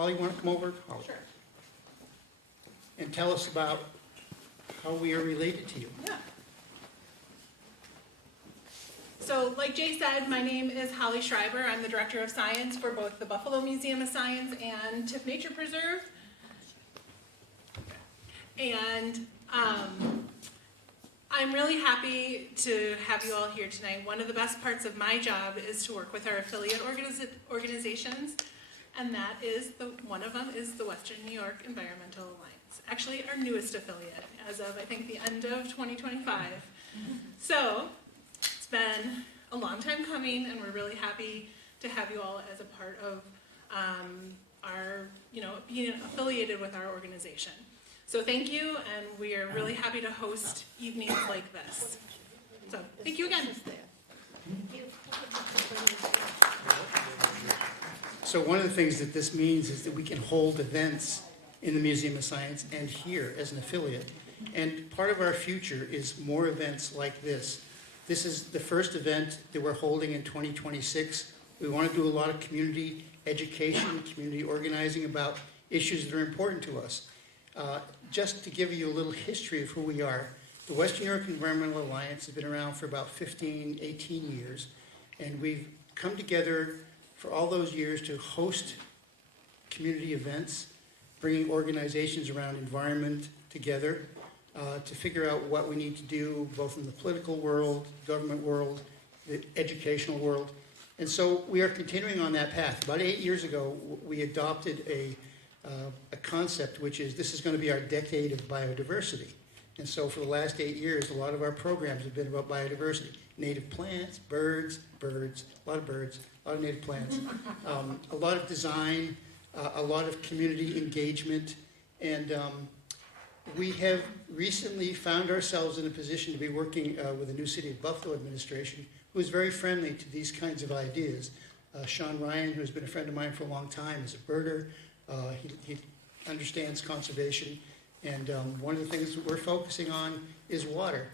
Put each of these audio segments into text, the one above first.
Holly, want to come over? Holly. Sure. And tell us about how we are related to you. Yeah. So, like Jay said, my name is Holly Schreiber. I'm the Director of Science for both the Buffalo Museum of Science and Tiff Nature Preserve. And I'm really happy to have you all here tonight. One of the best parts of my job is to work with our affiliate organizations, and that is one of them is the Western New York Environmental Alliance. Actually, our newest affiliate, as of I think the end of 2025. So it's been a long time coming, and we're really happy to have you all as a part of our, being affiliated with our organization. So thank you, and we are really happy to host evenings like this. So thank you again. So one of the things that this means is that we can hold events in the Museum of Science and here as an affiliate. And part of our future is more events like this. This is the first event that we're holding in 2026. We want to do a lot of community education, community organizing about issues that are important to us. Just to give you a little history of who we are, the Western New York Environmental Alliance has been around for about 15, 18 years, and we've come together for all those years to host community events, bringing organizations around environment together to figure out what we need to do both in the political world, government world, the educational world. And so we are continuing on that path. About 8 years ago, we adopted a concept, which is this is going to be our decade of biodiversity. And so for the last 8 years, a lot of our programs have been about biodiversity. Native plants, birds, a lot of native plants, a lot of design, a lot of community engagement. And we have recently found ourselves in a position to be working with the new City of Buffalo administration, who is very friendly to these kinds of ideas. Sean Ryan, who has been a friend of mine for a long time, is a birder. He understands conservation, and one of the things that we're focusing on is water.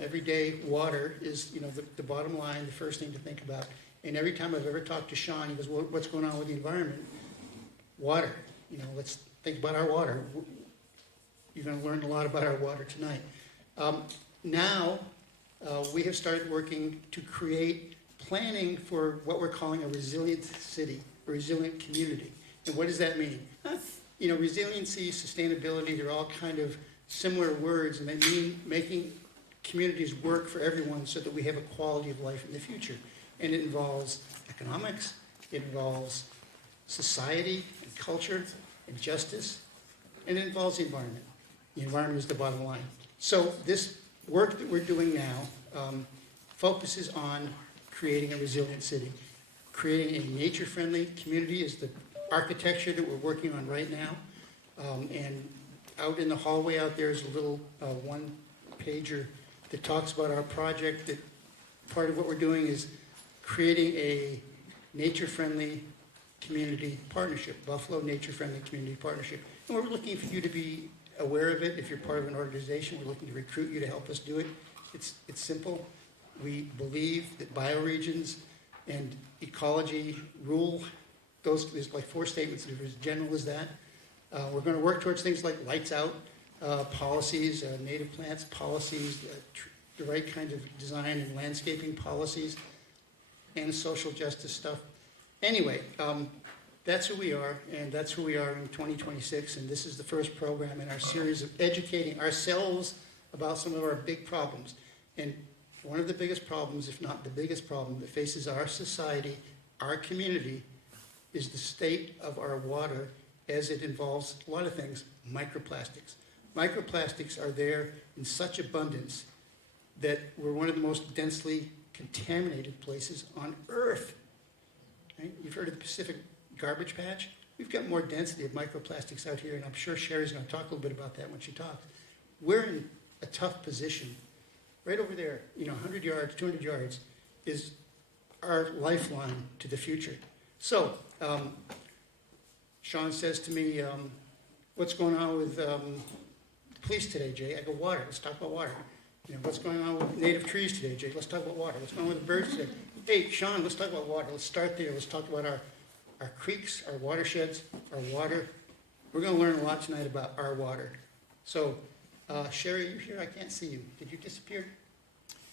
Every day, water is the bottom line, the first thing to think about. And every time I've ever talked to Sean, he goes, well, what's going on with the environment? Water. Let's think about our water. You're going to learn a lot about our water tonight. Now, we have started working to create planning for what we're calling a resilient city, a resilient community. And what does that mean? Resiliency, sustainability, they're all kind of similar words, and they mean making communities work for everyone so that we have a quality of life in the future. And it involves economics, it involves society and culture and justice, and it involves the environment. The environment is the bottom line. So this work that we're doing now focuses on creating a resilient city. Creating a nature-friendly community is the architecture that we're working on right now. And out in the hallway out there is a little one-pager that talks about our project. That part of what we're doing is creating a nature-friendly community partnership, Buffalo Nature Friendly Community Partnership. And we're looking for you to be aware of it. If you're part of an organization, we're looking to recruit you to help us do it. It's simple. We believe that bioregions and ecology rule. There's like 4 statements that are as general as that. We're going to work towards things like lights out policies, native plants policies, the right kind of design and landscaping policies, and social justice stuff. Anyway, that's who we are, and that's who we are in 2026, and this is the first program in our series of educating ourselves about some of our big problems. And one of the biggest problems, if not the biggest problem, that faces our society, our community, is the state of our water as it involves a lot of things, microplastics. Microplastics are there in such abundance that we're one of the most densely contaminated places on Earth. Right? You've heard of the Pacific Garbage Patch? We've got more density of microplastics out here, and I'm sure Sherry's going to talk a little bit about that when she talks. We're in a tough position. Right over there, 100 yards, 200 yards, is our lifeline to the future. So, Sean says to me, what's going on with the police today, Jay? I go, water. Let's talk about water. What's going on with native trees today, Jay? Let's talk about water. What's going on with the birds today? Hey, Sean, let's talk about water. Let's start there. Let's talk about our creeks, our watersheds, our water. We're gonna learn a lot tonight about our water. So, Sherry, you here? I can't see you. Did you disappear?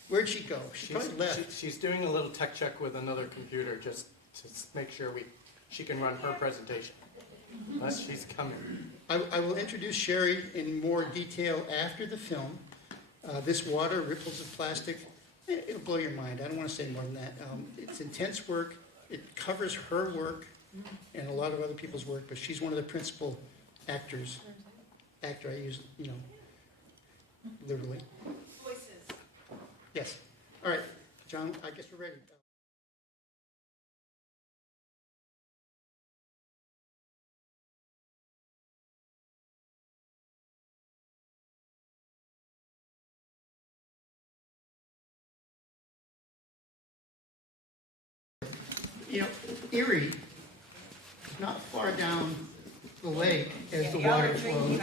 Where'd she go? She probably left. She's doing a little tech check with another computer just to make sure she can run her presentation. But she's coming. I will introduce Sherry in more detail after the film. This water, ripples of plastic, it'll blow your mind. I don't want to say more than that. It's intense work. It covers her work and a lot of other people's work, but she's one of the principal actors. Actor, I use, literally. Voices. Yes. All right, John, I guess we're ready. Erie is not far down the lake as the water flows.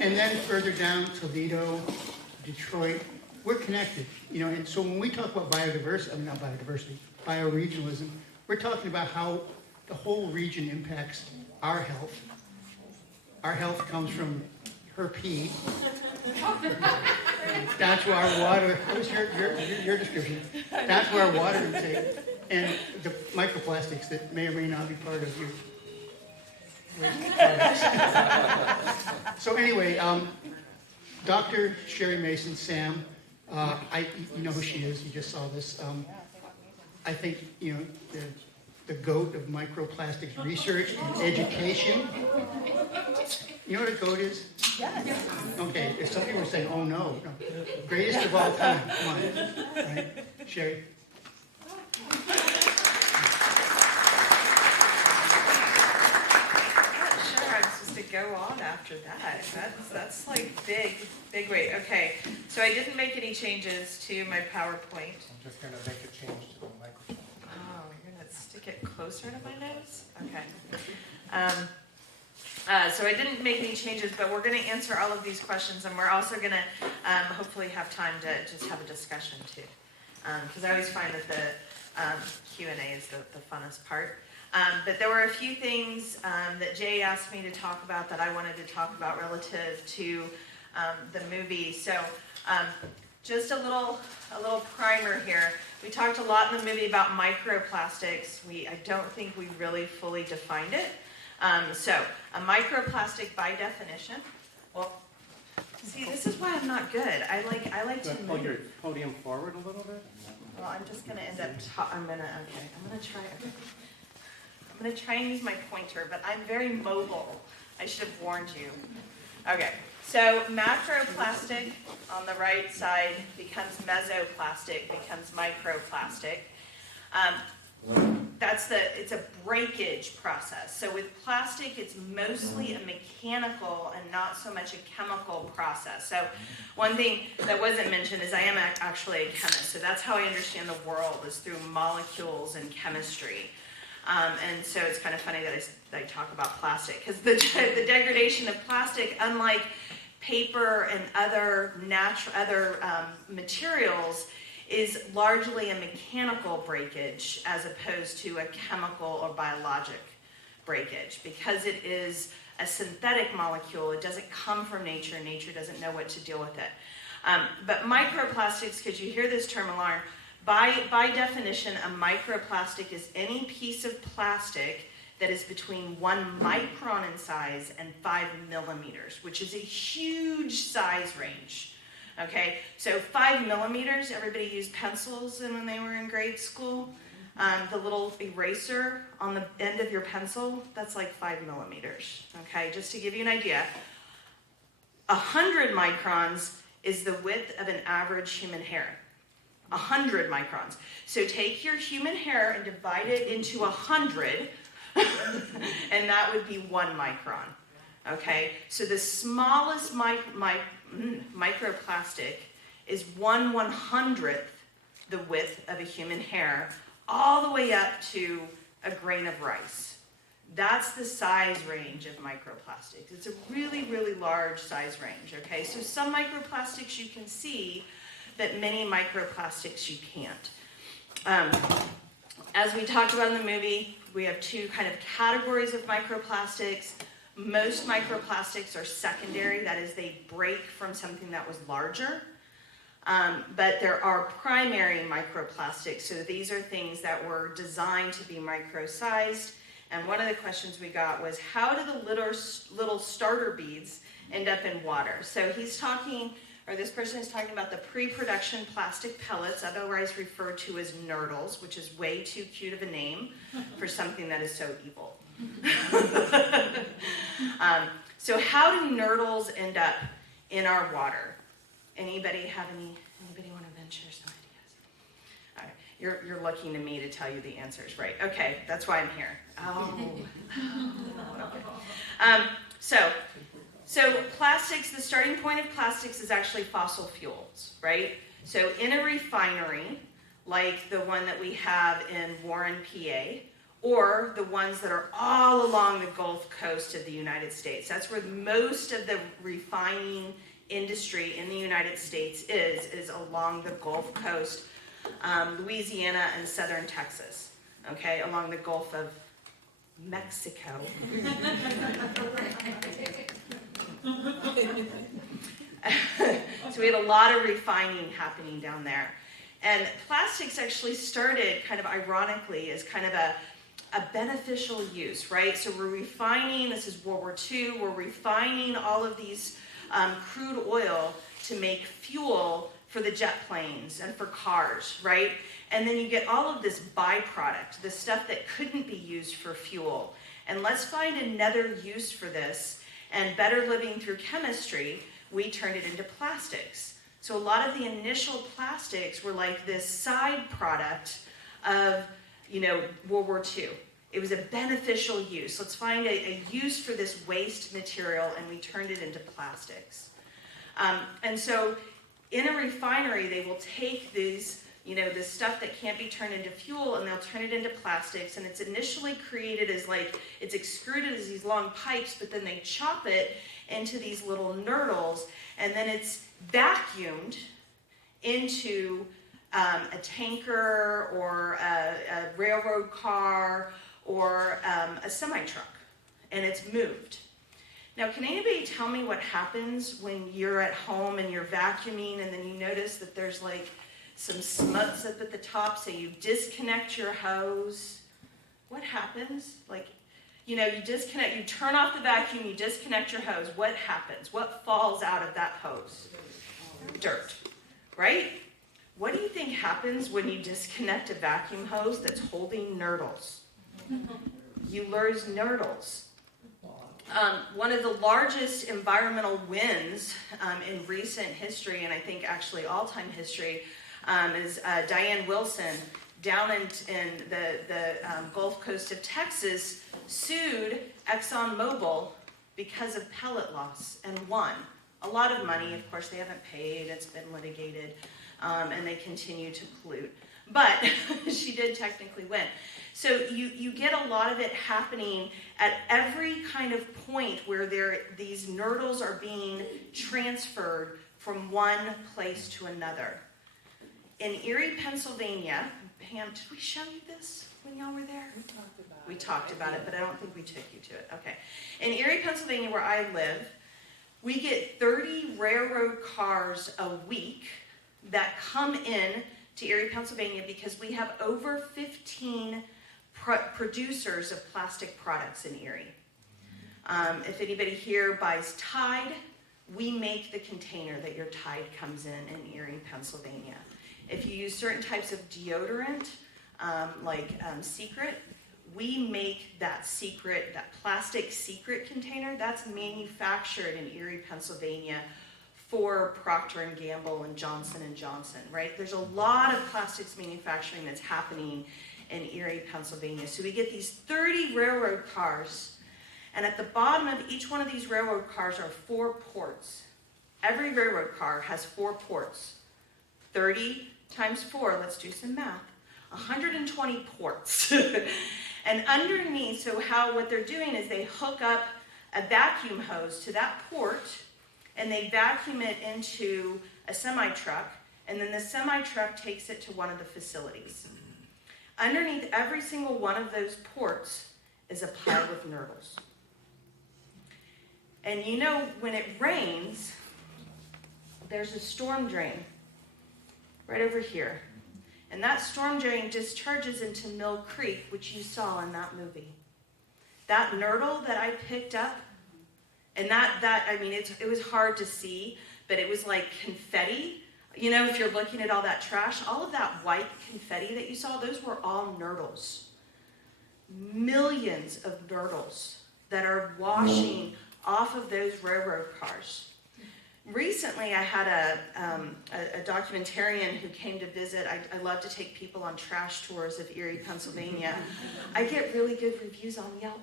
And then further down, Toledo, Detroit, we're connected. And so when we talk about bioregionalism, we're talking about how the whole region impacts our health. Our health comes from her pee. That's where our water, that was your description. That's where our water intake and the microplastics that may or may not be part of your waste products. So anyway, Dr. Sherry Mason, Sam, you know who she is, you just saw this. I think, the GOAT of microplastics research and education. You know what a GOAT is? Yes. Okay, if some people are saying, oh no, greatest of all time, come on, right? Sherry? Sure, I'm supposed to go on after that. That's like big weight. Okay, so I didn't make any changes to my PowerPoint. I'm just going to make a change to the microphone. Oh, you're going to stick it closer to my nose? Okay. So I didn't make any changes, but we're going to answer all of these questions, and we're also going to hopefully have time to just have a discussion too. Because I always find that the Q&A is the funnest part. But there were a few things that Jay asked me to talk about that I wanted to talk about relative to the movie. So just a little primer here. We talked a lot in the movie about microplastics. I don't think we really fully defined it. So a microplastic by definition. Well, see, this is why I'm not good. I like to Pull your podium forward a little bit. Well, I'm just gonna end up. I'm gonna try and use my pointer, but I'm very mobile. I should have warned you. Okay, so macroplastic on the right side becomes mesoplastic, becomes microplastic. It's a breakage process. So with plastic, it's mostly a mechanical and not so much a chemical process. So one thing that wasn't mentioned is I am actually a chemist. So that's how I understand the world, is through molecules and chemistry. And so it's kind of funny that I talk about plastic, because the degradation of plastic, unlike paper and other materials, is largely a mechanical breakage as opposed to a chemical or biologic breakage. Because it is a synthetic molecule, it doesn't come from nature, nature doesn't know what to deal with it. But microplastics, because you hear this term a lot, by definition, a microplastic is any piece of plastic that is between 1 micron in size and 5 millimeters, which is a huge size range. Okay, so 5 millimeters, everybody used pencils when they were in grade school. The little eraser on the end of your pencil, that's like 5 millimeters. Okay, just to give you an idea, 100 microns is the width of an average human hair. 100 microns. So take your human hair and divide it into 100, and that would be 1 micron. Okay, so the smallest microplastic is 1/100th the width of a human hair, all the way up to a grain of rice. That's the size range of microplastics. It's a really, really large size range. Okay, so some microplastics you can see, but many microplastics you can't. As we talked about in the movie, we have two kind of categories of microplastics. Most microplastics are secondary, that is, they break from something that was larger. But there are primary microplastics, so these are things that were designed to be micro-sized. And one of the questions we got was, how do the little starter beads end up in water? So he's talking, or this person is talking about the pre-production plastic pellets, otherwise referred to as nurdles, which is way too cute of a name for something that is so evil. So how do nurdles end up in our water? Anybody want to venture some ideas? All right. You're looking to me to tell you the answers, right? Okay, that's why I'm here. Okay. So plastics, the starting point of plastics is actually fossil fuels, right? So in a refinery, like the one that we have in Warren, PA, or the ones that are all along the Gulf Coast of the United States. That's where most of the refining industry in the United States is along the Gulf Coast, Louisiana and southern Texas, okay, along the Gulf of Mexico. So we had a lot of refining happening down there. And plastics actually started kind of ironically as kind of a beneficial use, right? So we're refining, this is World War II, we're refining all of these crude oil to make fuel for the jet planes and for cars, right? And then you get all of this byproduct, the stuff that couldn't be used for fuel. And let's find another use for this. And better living through chemistry, we turned it into plastics. So a lot of the initial plastics were like this side product of, World War II. It was a beneficial use. Let's find a use for this waste material, and we turned it into plastics. And so in a refinery, they will take these, this stuff that can't be turned into fuel, and they'll turn it into plastics. And it's initially created as it's extruded as these long pipes, but then they chop it into these little nurdles, and then it's vacuumed into a tanker or a railroad car or a semi-truck, and it's moved. Now, can anybody tell me what happens when you're at home and you're vacuuming and then you notice that there's some smuts up at the top, so you disconnect your hose? What happens? You disconnect, you turn off the vacuum, you disconnect your hose. What happens? What falls out of that hose? Dirt, right? What do you think happens when you disconnect a vacuum hose that's holding nurdles? You lose nurdles. One of the largest environmental wins in recent history, and I think actually all-time history, is Diane Wilson down in the Gulf Coast of Texas sued ExxonMobil because of pellet loss and won. A lot of money, of course, they haven't paid, it's been litigated, and they continue to pollute. But she did technically win. So you get a lot of it happening at every kind of point where these nurdles are being transferred from one place to another. In Erie, Pennsylvania, Pam, did we show you this when y'all were there? We talked about it, but I don't think we took you to it. Okay. In Erie, Pennsylvania, where I live, we get 30 railroad cars a week that come in to Erie, Pennsylvania, because we have over 15 producers of plastic products in Erie. If anybody here buys Tide, we make the container that your Tide comes in Erie, Pennsylvania. If you use certain types of deodorant, Secret, we make that plastic Secret container, that's manufactured in Erie, Pennsylvania for Procter & Gamble and Johnson & Johnson, right? There's a lot of plastics manufacturing that's happening in Erie, Pennsylvania. So we get these 30 railroad cars, and at the bottom of each one of these railroad cars are 4 ports. Every railroad car has 4 ports. 30 times 4, let's do some math, 120 ports. And underneath, what they're doing is they hook up a vacuum hose to that port, and they vacuum it into a semi-truck, and then the semi-truck takes it to one of the facilities. Underneath every single one of those ports is a pile of nurdles. And you know, when it rains, there's a storm drain right over here. And that storm drain discharges into Mill Creek, which you saw in that movie. That nurdle that I picked up, and I mean, it was hard to see, but it was like confetti. You know, if you're looking at all that trash, all of that white confetti that you saw, those were all nurdles. Millions of nurdles that are washing off of those railroad cars. Recently, I had a documentarian who came to visit. I love to take people on trash tours of Erie, Pennsylvania. I get really good reviews on Yelp.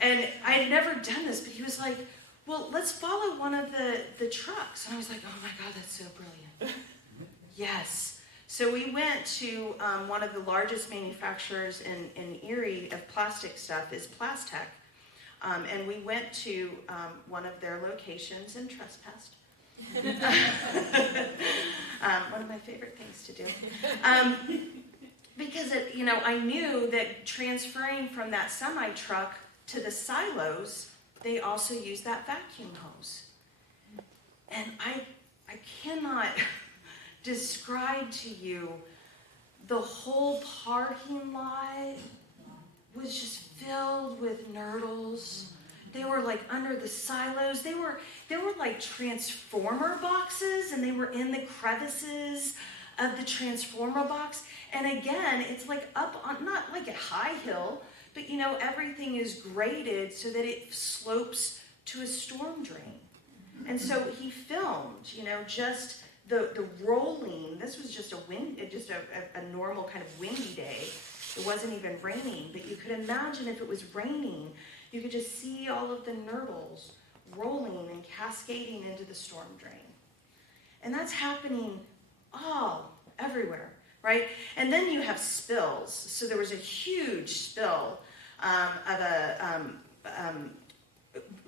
And I had never done this, but he was like, well, let's follow one of the trucks. And I was like, oh my God, that's so brilliant. Yes. So we went to one of the largest manufacturers in Erie of plastic stuff is Plastech. And we went to one of their locations and trespassed. One of my favorite things to do. Because I knew that transferring from that semi-truck to the silos, they also use that vacuum hose. And I cannot describe to you, the whole parking lot was just filled with nurdles. They were like under the silos. They were like transformer boxes, and they were in the crevices of the transformer box. And again, it's like up on, not like a high hill, but everything is graded so that it slopes to a storm drain. And so he filmed, just the rolling. This was just a normal kind of windy day. It wasn't even raining, but you could imagine if it was raining, you could just see all of the nurdles rolling and cascading into the storm drain. And that's happening everywhere, right? And then you have spills. So there was a huge spill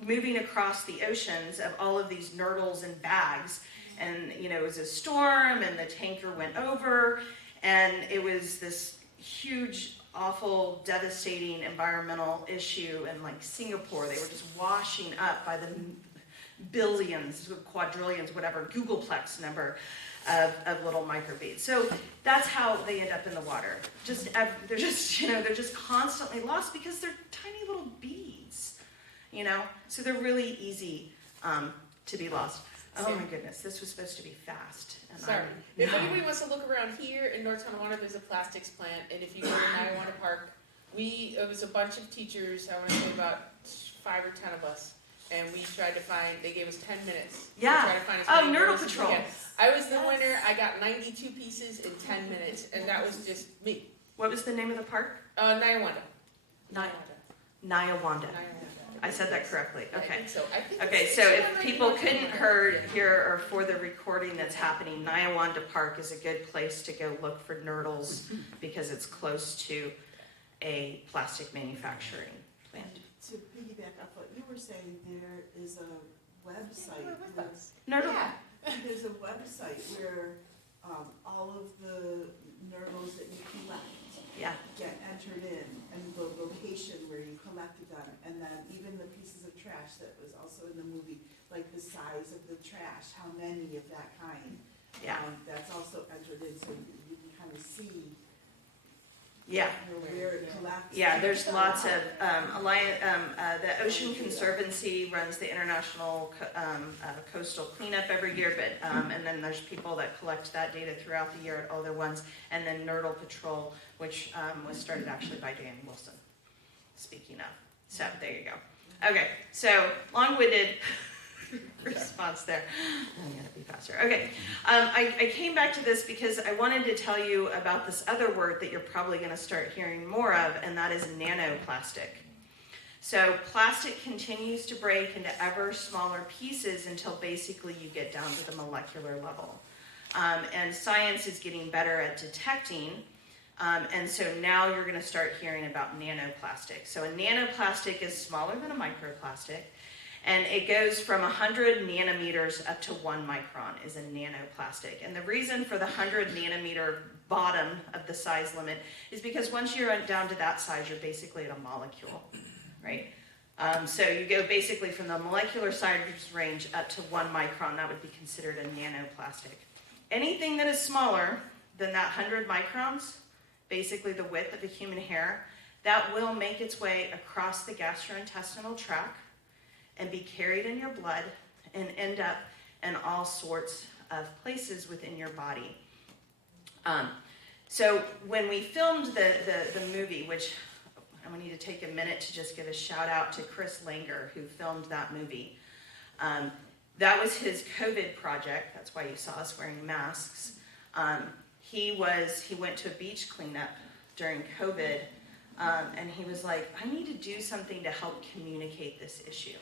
moving across the oceans of all of these nurdles in bags. And, it was a storm, and the tanker went over, and it was this huge, awful, devastating environmental issue. And like Singapore, they were just washing up by the billions, quadrillions, whatever, Googleplex number of little microbeads. So that's how they end up in the water. They're just constantly lost because they're tiny little beads, so they're really easy to be lost. Oh my goodness, this was supposed to be fast. And Sorry. If anybody wants to look around here in North Tonawanda, there's a plastics plant, and if you go to Niawanda Park, it was a bunch of teachers, I want to say about 5 or 10 of us, and we tried to find, they gave us 10 minutes. Yeah. To try to find as many Nurdle nurdles as we Patrol. could. I was the winner, I got 92 pieces in 10 minutes, and that was just me. What was the name of the park? Niawanda. Niawanda. I said that correctly. I Okay. think so. Okay, so if people couldn't hear or for the recording that's happening, Niawanda Park is a good place to go look for nurdles because it's close to a plastic manufacturing plant. To piggyback off what you were saying, there is a website. Nurdle? Yeah. There's a website where all of the nurdles that you collect Yeah. get entered in, and the location where you collected them, and then even the pieces of trash that was also in the movie, like the size of the trash, how many of that kind. Yeah. That's also entered in, so you can kind of see Yeah. where it collects. Yeah, there's lots of, the Ocean Conservancy runs the International Coastal Cleanup every year, but, and then there's people that collect that data throughout the year at other ones, and then Nurdle Patrol, which was started actually by Dan Wilson, speaking of. So, there you go. Okay, so, long-winded response there. I'm gonna be faster. Okay, I came back to this because I wanted to tell you about this other word that you're probably gonna start hearing more of, and that is nanoplastic. So plastic continues to break into ever smaller pieces until basically you get down to the molecular level. And science is getting better at detecting, and so now you're gonna start hearing about nanoplastic. So a nanoplastic is smaller than a microplastic. And it goes from 100 nanometers up to 1 micron is a nanoplastic. And the reason for the 100 nanometer bottom of the size limit is because once you're down to that size, you're basically at a molecule, right? So you go basically from the molecular size range up to 1 micron, that would be considered a nanoplastic. Anything that is smaller than that 100 microns, basically the width of a human hair, that will make its way across the gastrointestinal tract and be carried in your blood and end up in all sorts of places within your body. So when we filmed the movie, which I need to take a minute to just give a shout out to Chris Langer, who filmed that movie. That was his COVID project. That's why you saw us wearing masks. He went to a beach cleanup during COVID, and he was like, I need to do something to help communicate this issue.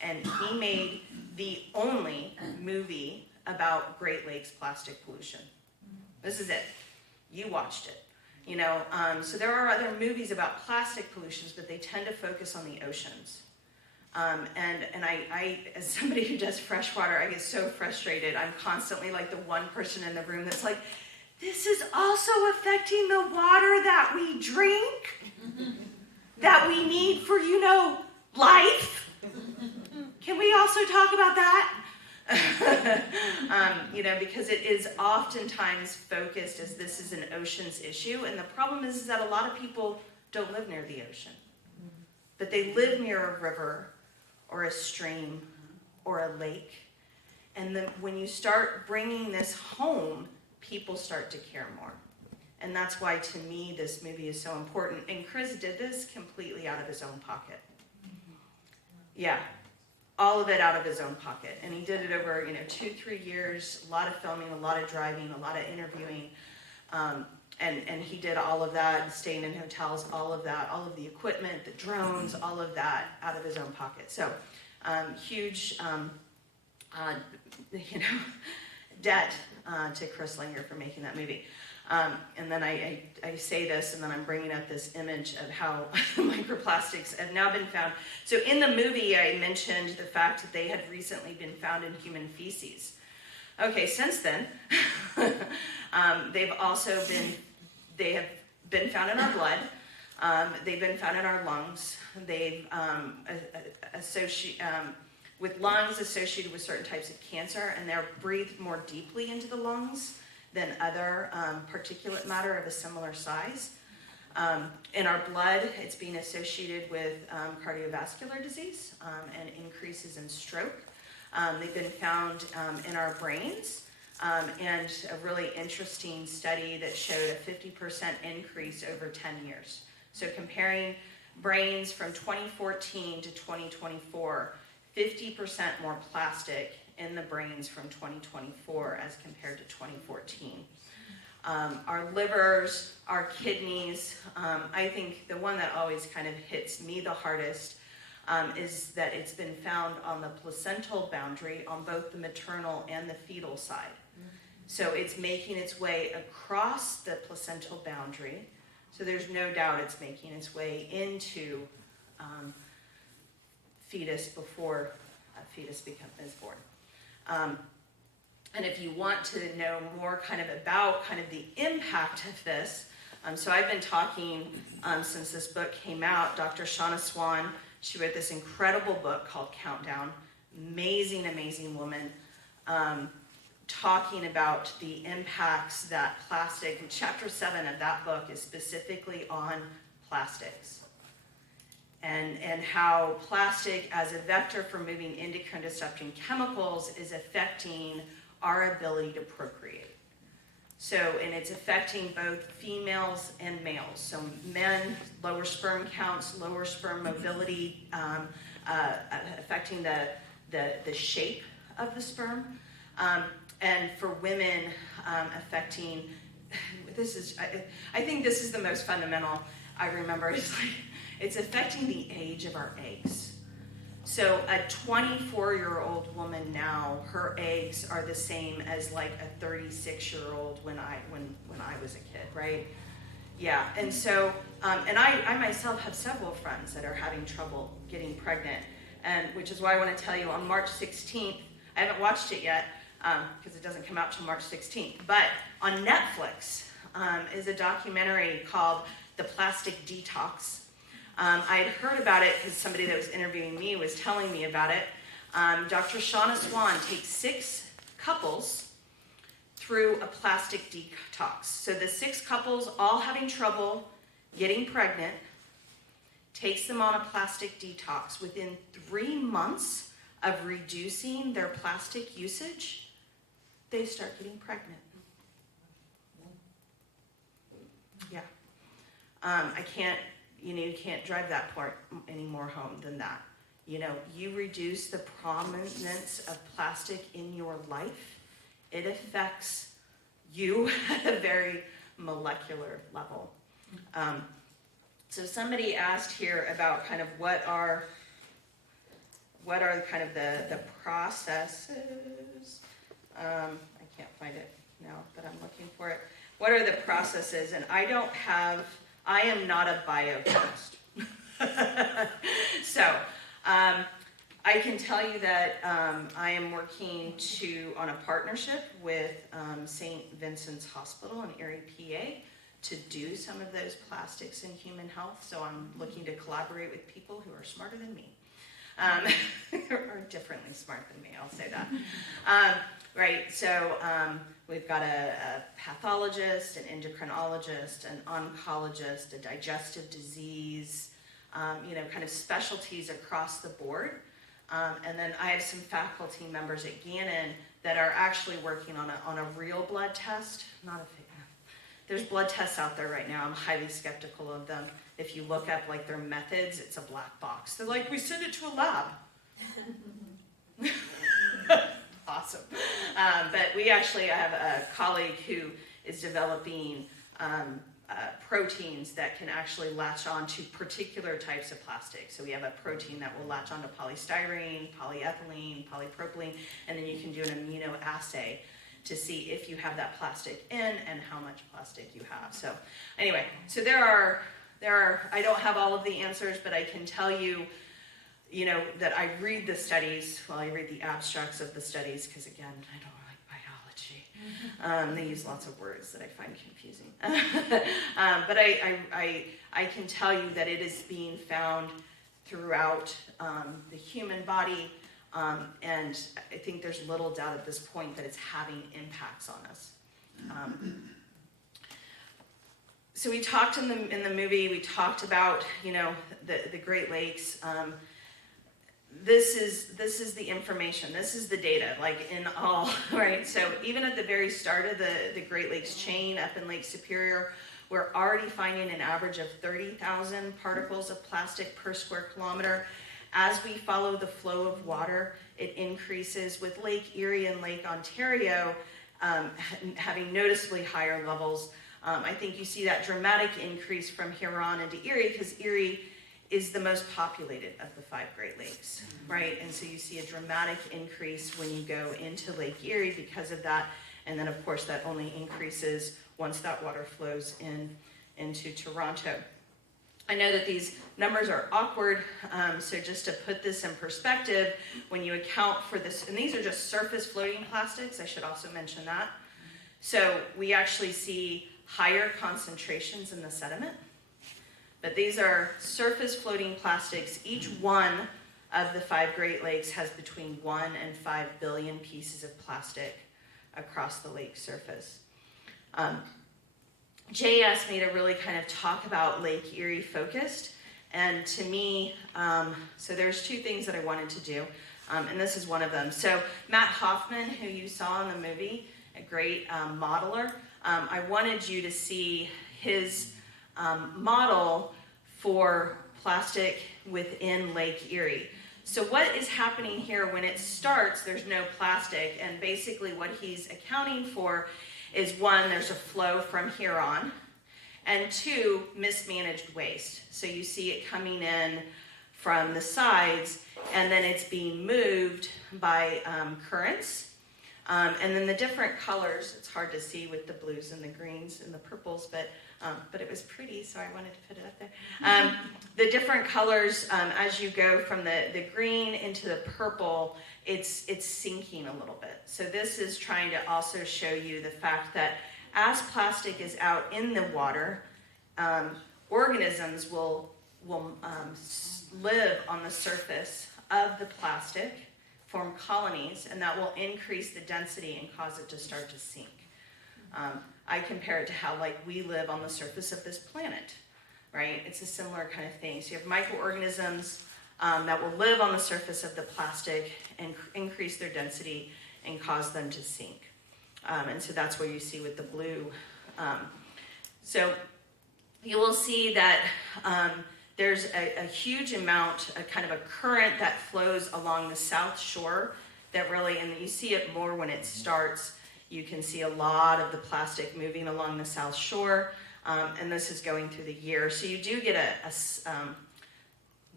And he made the only movie about Great Lakes plastic pollution. This is it. You watched it. You know, so there are other movies about plastic pollutions, but they tend to focus on the oceans. And I, as somebody who does freshwater, I get so frustrated. I'm constantly like the one person in the room that's like, this is also affecting the water that we drink, that we need for, you know, life. Can we also talk about that? You know, because it is oftentimes focused as this is an oceans issue, and the problem is that a lot of people don't live near the ocean, but they live near a river or a stream or a lake, and then when you start bringing this home, people start to care more. And that's why, to me, this movie is so important. And Chris did this completely out of his own pocket. Yeah. All of it out of his own pocket. And he did it over, 2-3 years, a lot of filming, a lot of driving, a lot of interviewing. And he did all of that, staying in hotels, all of that, all of the equipment, the drones, all of that out of his own pocket. So huge, debt to Chris Langer for making that movie. And then I say this, and then I'm bringing up this image of how microplastics have now been found. So in the movie, I mentioned the fact that they had recently been found in human feces. Okay, since then, they have been found in our blood. They've been found in our lungs. They've with lungs associated with certain types of cancer, and they're breathed more deeply into the lungs than other particulate matter of a similar size. In our blood, it's being associated with cardiovascular disease and increases in stroke. They've been found in our brains, and a really interesting study that showed a 50% increase over 10 years. So comparing brains from 2014 to 2024, 50% more plastic in the brains from 2024 as compared to 2014. Our livers, our kidneys, I think the one that always kind of hits me the hardest is that it's been found on the placental boundary on both the maternal and the fetal side. So it's making its way across the placental boundary. So there's no doubt it's making its way into fetus before a fetus is born. And if you want to know more kind of about kind of the impact of this, so I've been talking since this book came out. Dr. Shauna Swan, she wrote this incredible book called Countdown. Amazing, amazing woman, talking about the impacts that plastic, and chapter 7 of that book is specifically on plastics. And how plastic as a vector for moving endocrine disrupting chemicals is affecting our ability to procreate. So, and it's affecting both females and males. So men, lower sperm counts, lower sperm mobility, affecting the shape of the sperm. And for women, affecting, I think this is the most fundamental I remember. It's affecting the age of our eggs. So a 24-year-old woman now, her eggs are the same as like a 36-year-old when I was a kid, right? Yeah, and so, and I myself have several friends that are having trouble getting pregnant. and which is why I want to tell you on March 16th, I haven't watched it yet because it doesn't come out till March 16th, but on Netflix is a documentary called The Plastic Detox. I had heard about it because somebody that was interviewing me was telling me about it. Dr. Shauna Swan takes 6 couples through a plastic detox. So the 6 couples all having trouble getting pregnant, takes them on a plastic detox. Within 3 months of reducing their plastic usage, they start getting pregnant. Yeah. I can't, you can't drive that part any more home than that. You reduce the prominence of plastic in your life, it affects you at a very molecular level. So somebody asked here about kind of what are kind of the processes. I can't find it now, but I'm looking for it. What are the processes? And I am not a biochemist. So I can tell you that I am working on a partnership with St. Vincent's Hospital in Erie, PA, to do some of those plastics in human health. So I'm looking to collaborate with people who are smarter than me, or differently smart than me, I'll say that. Right, so we've got a pathologist, an endocrinologist, an oncologist, a digestive disease, kind of specialties across the board. And then I have some faculty members at Gannon that are actually working on a real blood test, not a fake. There's blood tests out there right now. I'm highly skeptical of them. If you look up like their methods, it's a black box. They're like, we send it to a lab. Awesome. But I have a colleague who is developing proteins that can actually latch on to particular types of plastic. So we have a protein that will latch onto polystyrene, polyethylene, polypropylene, and then you can do an immunoassay to see if you have that plastic in and how much plastic you have. So anyway, so there are, I don't have all of the answers, but I can tell you, that I read the studies, I read the abstracts of the studies, because again, I don't like biology. They use lots of words that I find confusing. But I can tell you that it is being found throughout the human body, and I think there's little doubt at this point that it's having impacts on us. So we talked in the movie, we talked about, the Great Lakes. This is the information, this is the data, like in all, right? So even at the very start of the Great Lakes chain up in Lake Superior, we're already finding an average of 30,000 particles of plastic per square kilometer. As we follow the flow of water, it increases with Lake Erie and Lake Ontario having noticeably higher levels. I think you see that dramatic increase from Huron into Erie because Erie is the most populated of the 5 Great Lakes, right? And so you see a dramatic increase when you go into Lake Erie because of that. And then of course that only increases once that water flows into Toronto. I know that these numbers are awkward, so just to put this in perspective, when you account for this, and these are just surface floating plastics, I should also mention that. So we actually see higher concentrations in the sediment, but these are surface floating plastics. Each one of the 5 Great Lakes has between 1 and 5 billion pieces of plastic across the lake surface. Jay asked me to really kind of talk about Lake Erie focused, and to me, so there's 2 things that I wanted to do, and this is one of them. So Matt Hoffman, who you saw in the movie, a great modeler, I wanted you to see his model for plastic within Lake Erie. So what is happening here when it starts, there's no plastic, and basically what he's accounting for is 1, there's a flow from here on, and 2, mismanaged waste. So you see it coming in from the sides, and then it's being moved by currents. And then the different colors, it's hard to see with the blues and the greens and the purples, but but it was pretty, so I wanted to put it up there. The different colors, as you go from the green into the purple, it's sinking a little bit. So this is trying to also show you the fact that as plastic is out in the water, organisms will live on the surface of the plastic, form colonies, and that will increase the density and cause it to start to sink. I compare it to how we live on the surface of this planet, right? It's a similar kind of thing. So you have microorganisms that will live on the surface of the plastic and increase their density and cause them to sink. And so that's what you see with the blue. So you will see that there's a huge amount, a kind of a current that flows along the south shore that really, and you see it more when it starts. You can see a lot of the plastic moving along the south shore, and this is going through the year. So you do get let's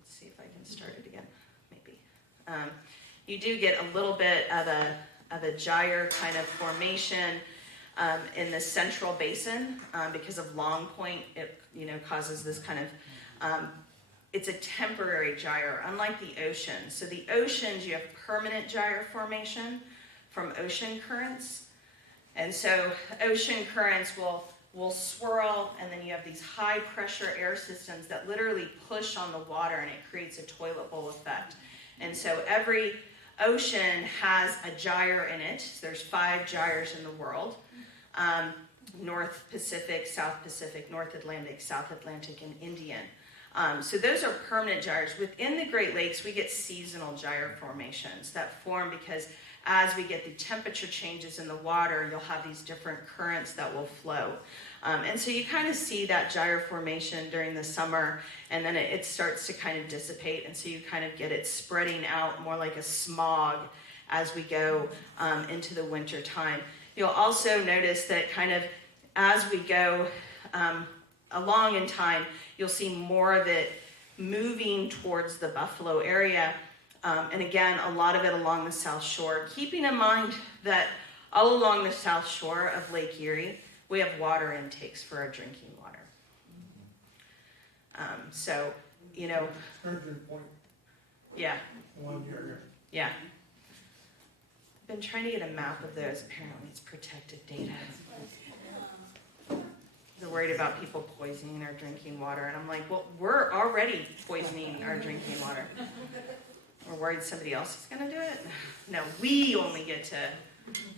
see if I can start it again, maybe. You do get a little bit of a gyre kind of formation in the central basin because of Long Point. It causes this kind of, it's a temporary gyre, unlike the ocean. So the oceans, you have permanent gyre formation from ocean currents. And so ocean currents will swirl, and then you have these high pressure air systems that literally push on the water, and it creates a toilet bowl effect. And so every ocean has a gyre in it. So there's 5 gyres in the world. North Pacific, South Pacific, North Atlantic, South Atlantic, and Indian. So those are permanent gyres. Within the Great Lakes, we get seasonal gyre formations that form because as we get the temperature changes in the water, you'll have these different currents that will flow. And so you kind of see that gyre formation during the summer, and then it starts to kind of dissipate, and so you kind of get it spreading out more like a smog as we go into the winter time. You'll also notice that kind of as we go along in time, you'll see more of it moving towards the Buffalo area. And again, a lot of it along the South Shore, keeping in mind that all along the South Shore of Lake Erie, we have water intakes for our drinking water. So, Heard your point. yeah, One year. yeah. I've been trying to get a map of those. Apparently it's protected data. They're worried about people poisoning our drinking water. And I'm like, well, we're already poisoning our drinking water. We're worried somebody else is going to do it? No, we only get to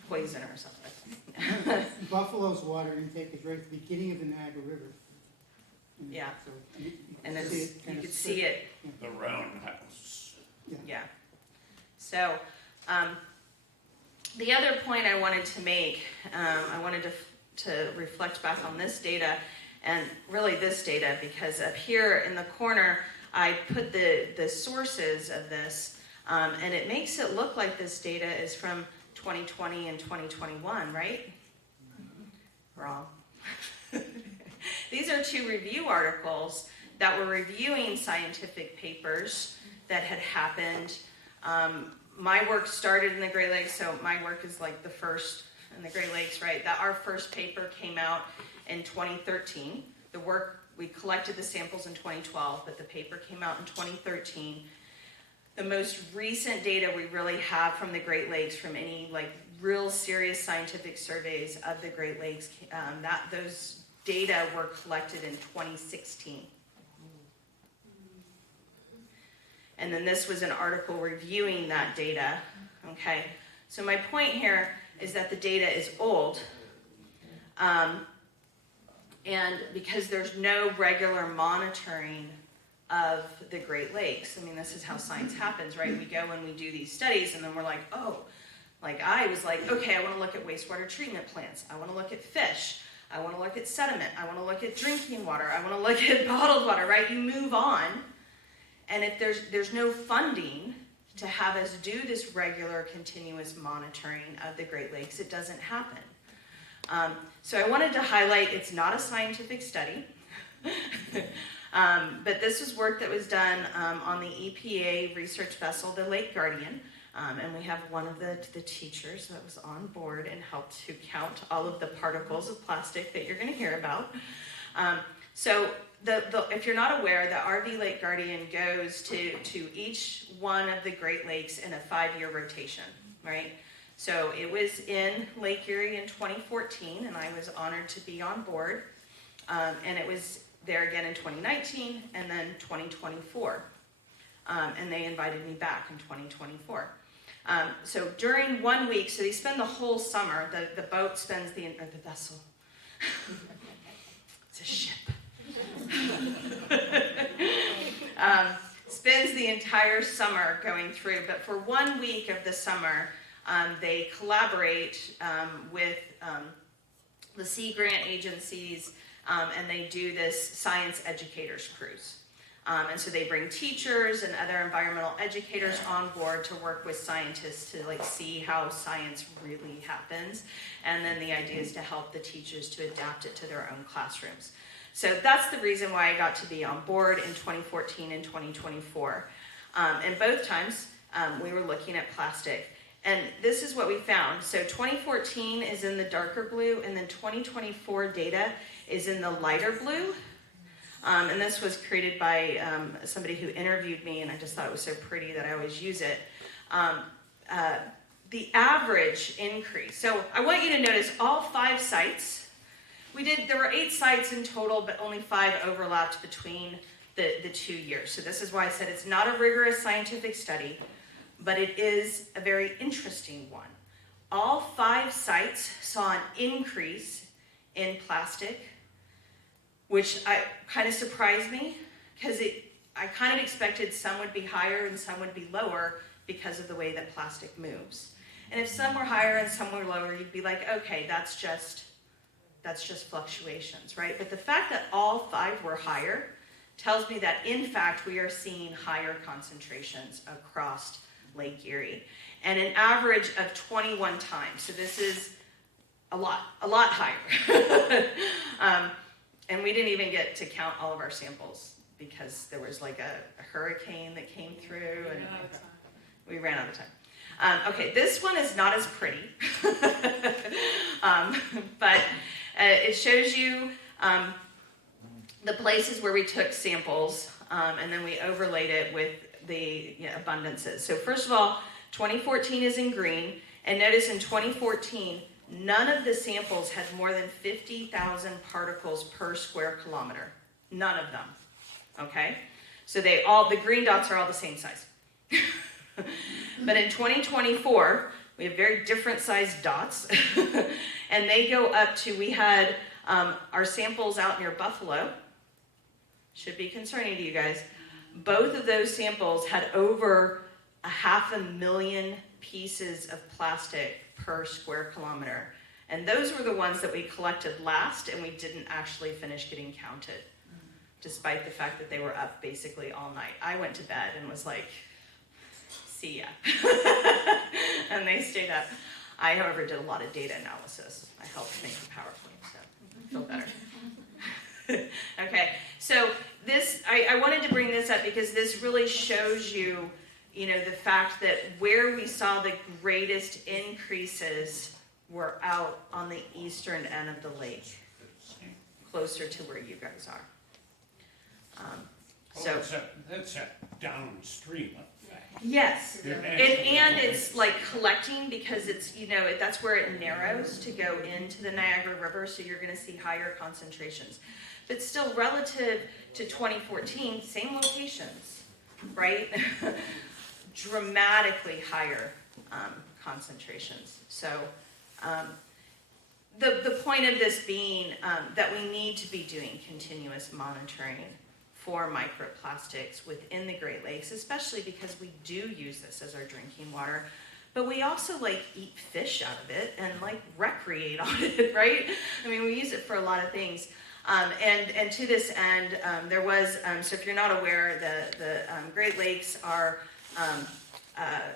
poison ourselves. Buffalo's water intake is right at the beginning of the Niagara River. Yeah. So you And can it's, see it you kind of could spread. see it. The roundhouse. Yeah. So the other point I wanted to make, I wanted to reflect back on this data, and really this data, because up here in the corner, I put the sources of this, and it makes it look like this data is from 2020 and 2021, right? Wrong. These are 2 review articles that were reviewing scientific papers that had happened. My work started in the Great Lakes, so my work is like the first in the Great Lakes, right? That our first paper came out in 2013. The work, we collected the samples in 2012, but the paper came out in 2013. The most recent data we really have from the Great Lakes, from any real serious scientific surveys of the Great Lakes, those data were collected in 2016. And then this was an article reviewing that data, okay? So my point here is that the data is old, and because there's no regular monitoring of the Great Lakes. I mean, this is how science happens, right? We go and we do these studies, and then we're like, oh, I was like, okay, I want to look at wastewater treatment plants. I want to look at fish. I want to look at sediment. I want to look at drinking water. I want to look at bottled water, right? You move on. And if there's no funding to have us do this regular, continuous monitoring of the Great Lakes, it doesn't happen. So I wanted to highlight, it's not a scientific study, but this was work that was done on the EPA research vessel, the Lake Guardian, and we have one of the teachers that was on board and helped to count all of the particles of plastic that you're going to hear about. So if you're not aware, the RV Lake Guardian goes to each one of the Great Lakes in a 5-year rotation, right? So it was in Lake Erie in 2014, and I was honored to be on board. And it was there again in 2019, and then 2024. And they invited me back in 2024. So during 1 week, so they spend the whole summer, the boat spends the vessel. It's a ship. Spends the entire summer going through, but for 1 week of the summer, they collaborate with the Sea Grant agencies, and they do this science educators cruise. And so they bring teachers and other environmental educators on board to work with scientists to see how science really happens. And then the idea is to help the teachers to adapt it to their own classrooms. So that's the reason why I got to be on board in 2014 and 2024. And both times we were looking at plastic. And this is what we found. So 2014 is in the darker blue, and then 2024 data is in the lighter blue. And this was created by somebody who interviewed me, and I just thought it was so pretty that I always use it. The average increase. So I want you to notice all 5 sites. There were 8 sites in total, but only 5 overlapped between the 2 years. So this is why I said it's not a rigorous scientific study, but it is a very interesting one. All 5 sites saw an increase in plastic, which kind of surprised me, because I kind of expected some would be higher and some would be lower because of the way that plastic moves. And if some were higher and some were lower, you'd be like, okay, that's just fluctuations, right? But the fact that all 5 were higher tells me that, in fact, we are seeing higher concentrations across Lake Erie, and an average of 21 times. So this is a lot higher. And we didn't even get to count all of our samples because there was like a hurricane that came through, and we ran out of time. Okay, this one is not as pretty, but it shows you the places where we took samples, and then we overlaid it with the abundances. So first of all, 2014 is in green, and notice in 2014, none of the samples had more than 50,000 particles per square kilometer. None of them, okay? So the green dots are all the same size. But in 2024, we have very different sized dots, and they go up to, we had our samples out near Buffalo. Should be concerning to you guys. Both of those samples had over 500,000 pieces of plastic per square kilometer. And those were the ones that we collected last, and we didn't actually finish getting counted, despite the fact that they were up basically all night. I went to bed and was like, see ya. And they stayed up. I, however, did a lot of data analysis. I helped make the PowerPoint, so I feel better. Okay, so I wanted to bring this up because this really shows you, the fact that where we saw the greatest increases were out on the eastern end of the lake, closer to where you guys are. That's downstream. Yes, and it's like collecting, because it's, that's where it narrows to go into the Niagara River, so you're going to see higher concentrations. But still, relative to 2014, same locations, right? Dramatically higher concentrations. So the point of this being that we need to be doing continuous monitoring for microplastics within the Great Lakes, especially because we do use this as our drinking water, but we also eat fish out of it and recreate on it, right? I mean, we use it for a lot of things. And to this end, there was, so if you're not aware, the Great Lakes are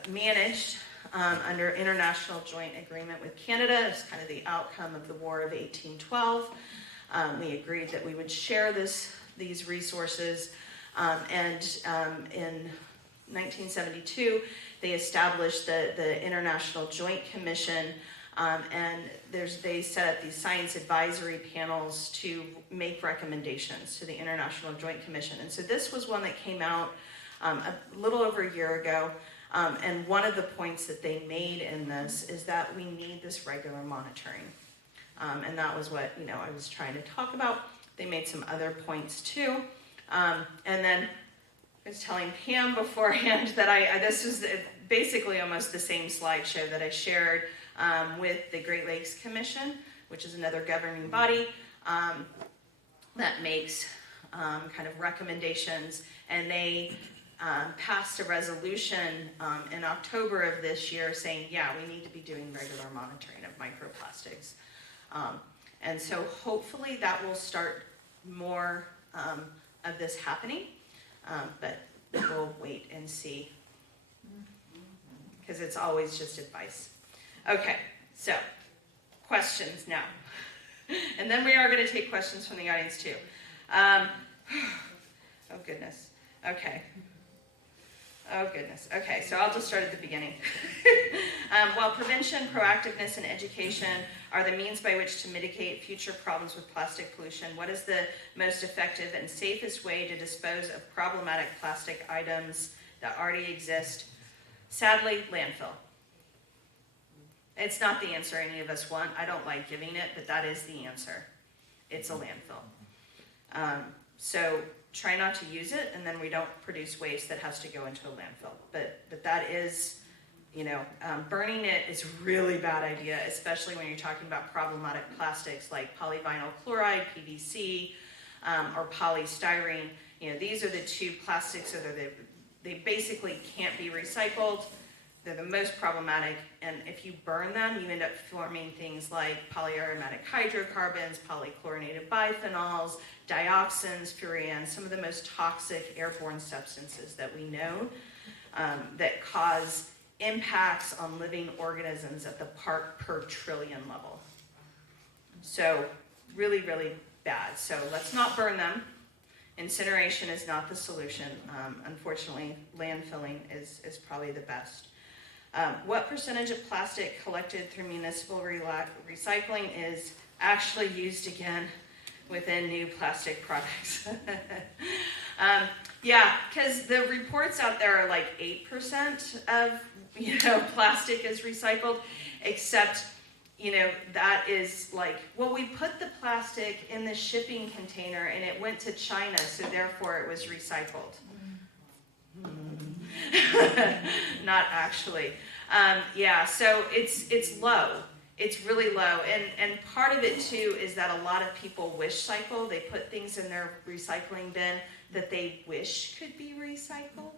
managed under international joint agreement with Canada. It's kind of the outcome of the War of 1812. We agreed that we would share these resources, and in 1972, they established the International Joint Commission And they set up these science advisory panels to make recommendations to the International Joint Commission. And so this was one that came out a little over a year ago. And one of the points that they made in this is that we need this regular monitoring. And that was what, I was trying to talk about. They made some other points too. And then I was telling Pam beforehand that this was basically almost the same slideshow that I shared with the Great Lakes Commission, which is another governing body that makes kind of recommendations. And they passed a resolution in October of this year saying, yeah, we need to be doing regular monitoring of microplastics. And so hopefully that will start more of this happening, but we'll wait and see, because it's always just advice. Okay, so questions now. And then we are going to take questions from the audience too. Oh goodness. Okay. Oh goodness. Okay, so I'll just start at the beginning. While prevention, proactiveness, and education are the means by which to mitigate future problems with plastic pollution, what is the most effective and safest way to dispose of problematic plastic items that already exist? Sadly, landfill. It's not the answer any of us want. I don't like giving it, but that is the answer. It's a landfill. So try not to use it, and then we don't produce waste that has to go into a landfill. But that is, burning it is a really bad idea, especially when you're talking about problematic plastics like polyvinyl chloride, PVC, or polystyrene. These are the two plastics that they basically can't be recycled. They're the most problematic, and if you burn them, you end up forming things like polyaromatic hydrocarbons, polychlorinated biphenyls, dioxins, furans, some of the most toxic airborne substances that we know that cause impacts on living organisms at the part per trillion level. So really, really bad. So let's not burn them. Incineration is not the solution. Unfortunately, landfilling is probably the best. What percentage of plastic collected through municipal recycling is actually used again within new plastic products? Yeah, because the reports out there are like 8% of plastic is recycled, except that is like, well, we put the plastic in the shipping container and it went to China, so therefore it was recycled. Not actually. Yeah, so it's low. It's really low. And part of it too is that a lot of people wish cycle. They put things in their recycling bin that they wish could be recycled.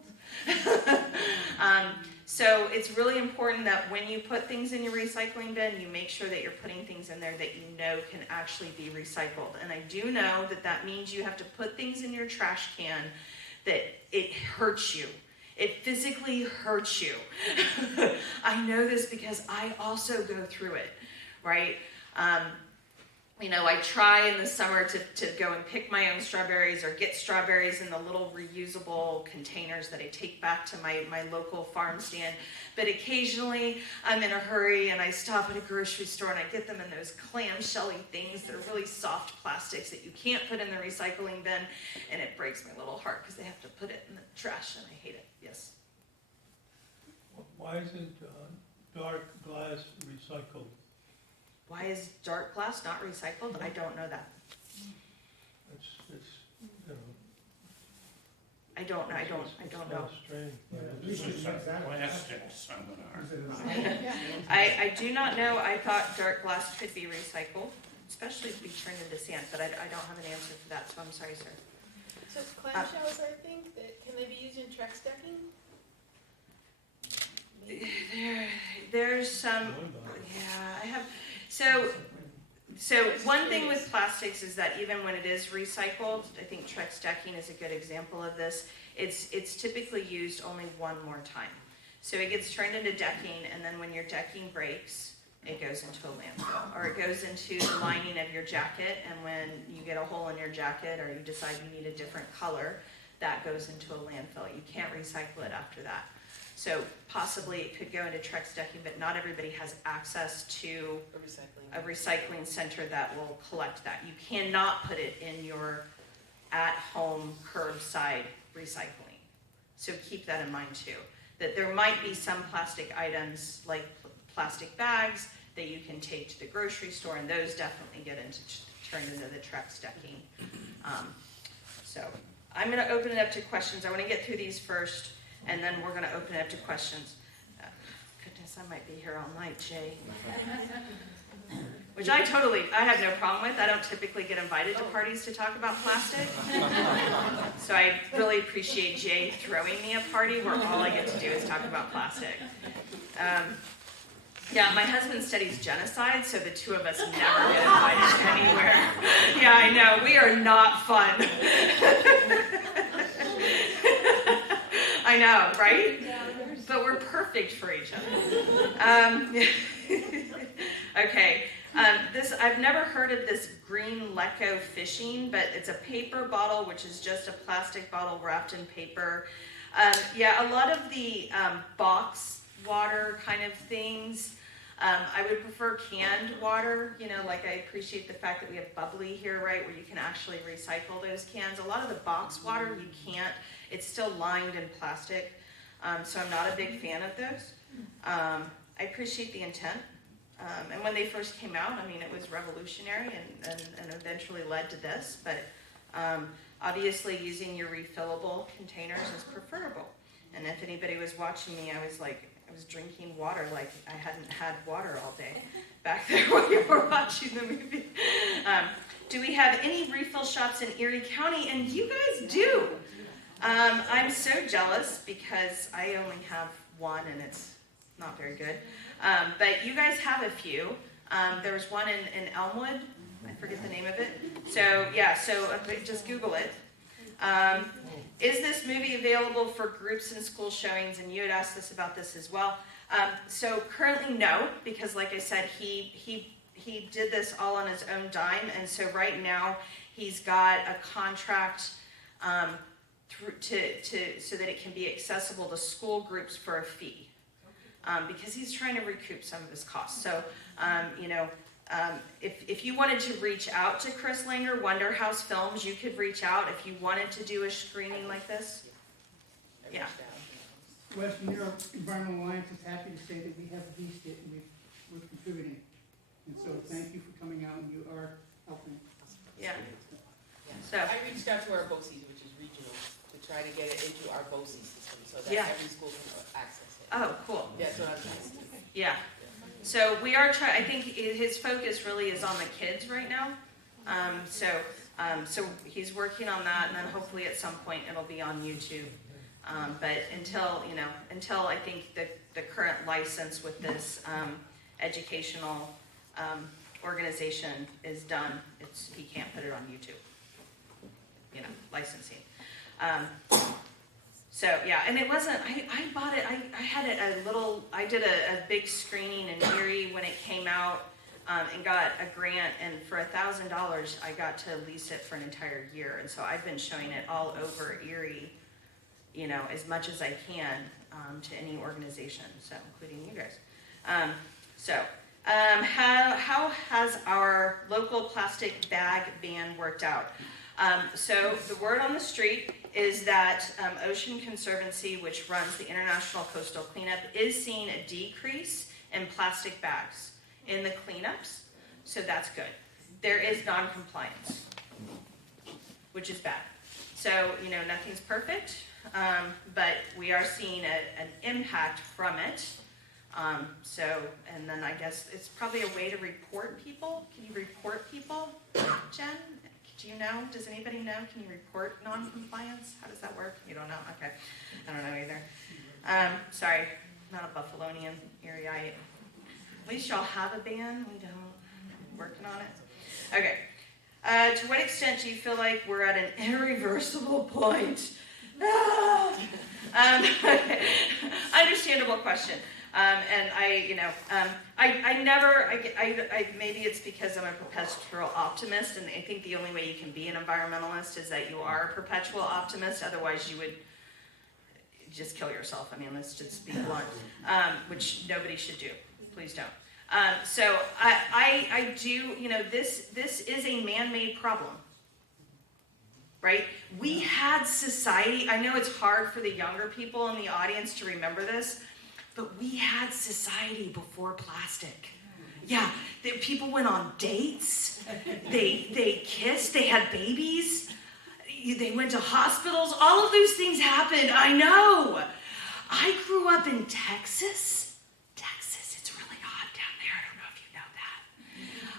So it's really important that when you put things in your recycling bin, you make sure that you're putting things in there that you know can actually be recycled. And I do know that means you have to put things in your trash can that it hurts you. It physically hurts you. I know this because I also go through it, right? I try in the summer to go and pick my own strawberries or get strawberries in the little reusable containers that I take back to my local farm stand. But occasionally I'm in a hurry and I stop at a grocery store and I get them in those clamshelly things that are really soft plastics that you can't put in the recycling bin, and it breaks my little heart because they have to put it in the trash and I hate it. Yes? Why isn't dark glass recycled? Why is dark glass not recycled? I don't know that. I don't know. Strange. This is a plastic seminar. I do not know. I thought dark glass could be recycled, especially if we turned into sand, but I don't have an answer for that, so I'm sorry, sir. So clamshells, I think, can they be used in Trex decking? There's some, yeah, I have, so one thing with plastics is that even when it is recycled, I think Trex decking is a good example of this, it's typically used only one more time. So it gets turned into decking, and then when your decking breaks, it goes into a landfill, or it goes into the lining of your jacket, and when you get a hole in your jacket or you decide you need a different color, that goes into a landfill. You can't recycle it after that. So possibly it could go into Trex decking, but not everybody has access to a recycling center that will collect that. You cannot put it in your at-home curbside recycling. So keep that in mind too. That there might be some plastic items like plastic bags that you can take to the grocery store, and those definitely get turned into the Trex decking. So I'm going to open it up to questions. I want to get through these first, and then we're going to open it up to questions. Goodness, I might be here all night, Jay. Which I have no problem with. I don't typically get invited to parties to talk about plastic. So I really appreciate Jay throwing me a party where all I get to do is talk about plastic. Yeah, my husband studies genocide, so the two of us never get invited anywhere. Yeah, I know. We are not fun. I know, right? But we're perfect for each other. Okay. I've never heard of this green Leco fishing, but it's a paper bottle, which is just a plastic bottle wrapped in paper. Yeah, a lot of the box water kind of things. I would prefer canned water, like I appreciate the fact that we have bubbly here, right, where you can actually recycle those cans. A lot of the box water, you can't. It's still lined in plastic, so I'm not a big fan of those. I appreciate the intent. And when they first came out, it was revolutionary and eventually led to this, but obviously using your refillable containers is preferable. And if anybody was watching me, I was drinking water like I hadn't had water all day back there while you were watching the movie. Do we have any refill shops in Erie County? And you guys do. I'm so jealous because I only have one and it's not very good. But you guys have a few. There was one in Elmwood. I forget the name of it. So yeah, just Google it. Is this movie available for groups and school showings? And you had asked us about this as well. So currently no, because like I said, he did this all on his own dime, and so right now he's got a contract so that it can be accessible to school groups for a fee, because he's trying to recoup some of his costs. So if you wanted to reach out to Chris Langer, Wonder House Films, you could reach out if you wanted to do a screening like this. Yeah. Western New York Environmental Alliance is happy to say that we have leased it and we're contributing. And so thank you for coming out, and you are helping. Yeah. So I reached out to our BOCES, which is regional, to try to get it into our BOCES system so that Yeah. every school can access it. oh, cool. That's what I'm trying to do. Yeah. So we are trying. I think his focus really is on the kids right now. So he's working on that, and then hopefully at some point it'll be on YouTube. But until I think the current license with this educational organization is done, he can't put it on YouTube. Licensing. So yeah, and it wasn't. I bought it. I had it I did a big screening in Erie when it came out, and got a grant. And for $1,000, I got to lease it for an entire year. And so I've been showing it all over Erie, as much as I can to any organization, so including you guys. How has our local plastic bag ban worked out? So the word on the street is that Ocean Conservancy, which runs the International Coastal Cleanup, is seeing a decrease in plastic bags in the cleanups, so that's good. There is non-compliance, which is bad. So, nothing's perfect, but we are seeing an impact from it. And then I guess it's probably a way to report people. Can you report people, Jen? Do you know? Does anybody know? Can you report non-compliance? How does that work? You don't know? Okay. I don't know either. Sorry, not a Buffalonian area. At least y'all have a ban. We don't. Working on it. Okay. To what extent do you feel like we're at an irreversible point? Understandable question. And maybe it's because I'm a perpetual optimist, and I think the only way you can be an environmentalist is that you are a perpetual optimist. Otherwise, you would just kill yourself. I mean, let's just be blunt, which nobody should do. Please don't. So I do, you know, this is a man-made problem, right? We had society, I know it's hard for the younger people in the audience to remember this, but we had society before plastic. Yeah, people went on dates, they kissed, they had babies, they went to hospitals, all of those things happened, I know. I grew up in Texas, it's really hot down there, I don't know if you know that.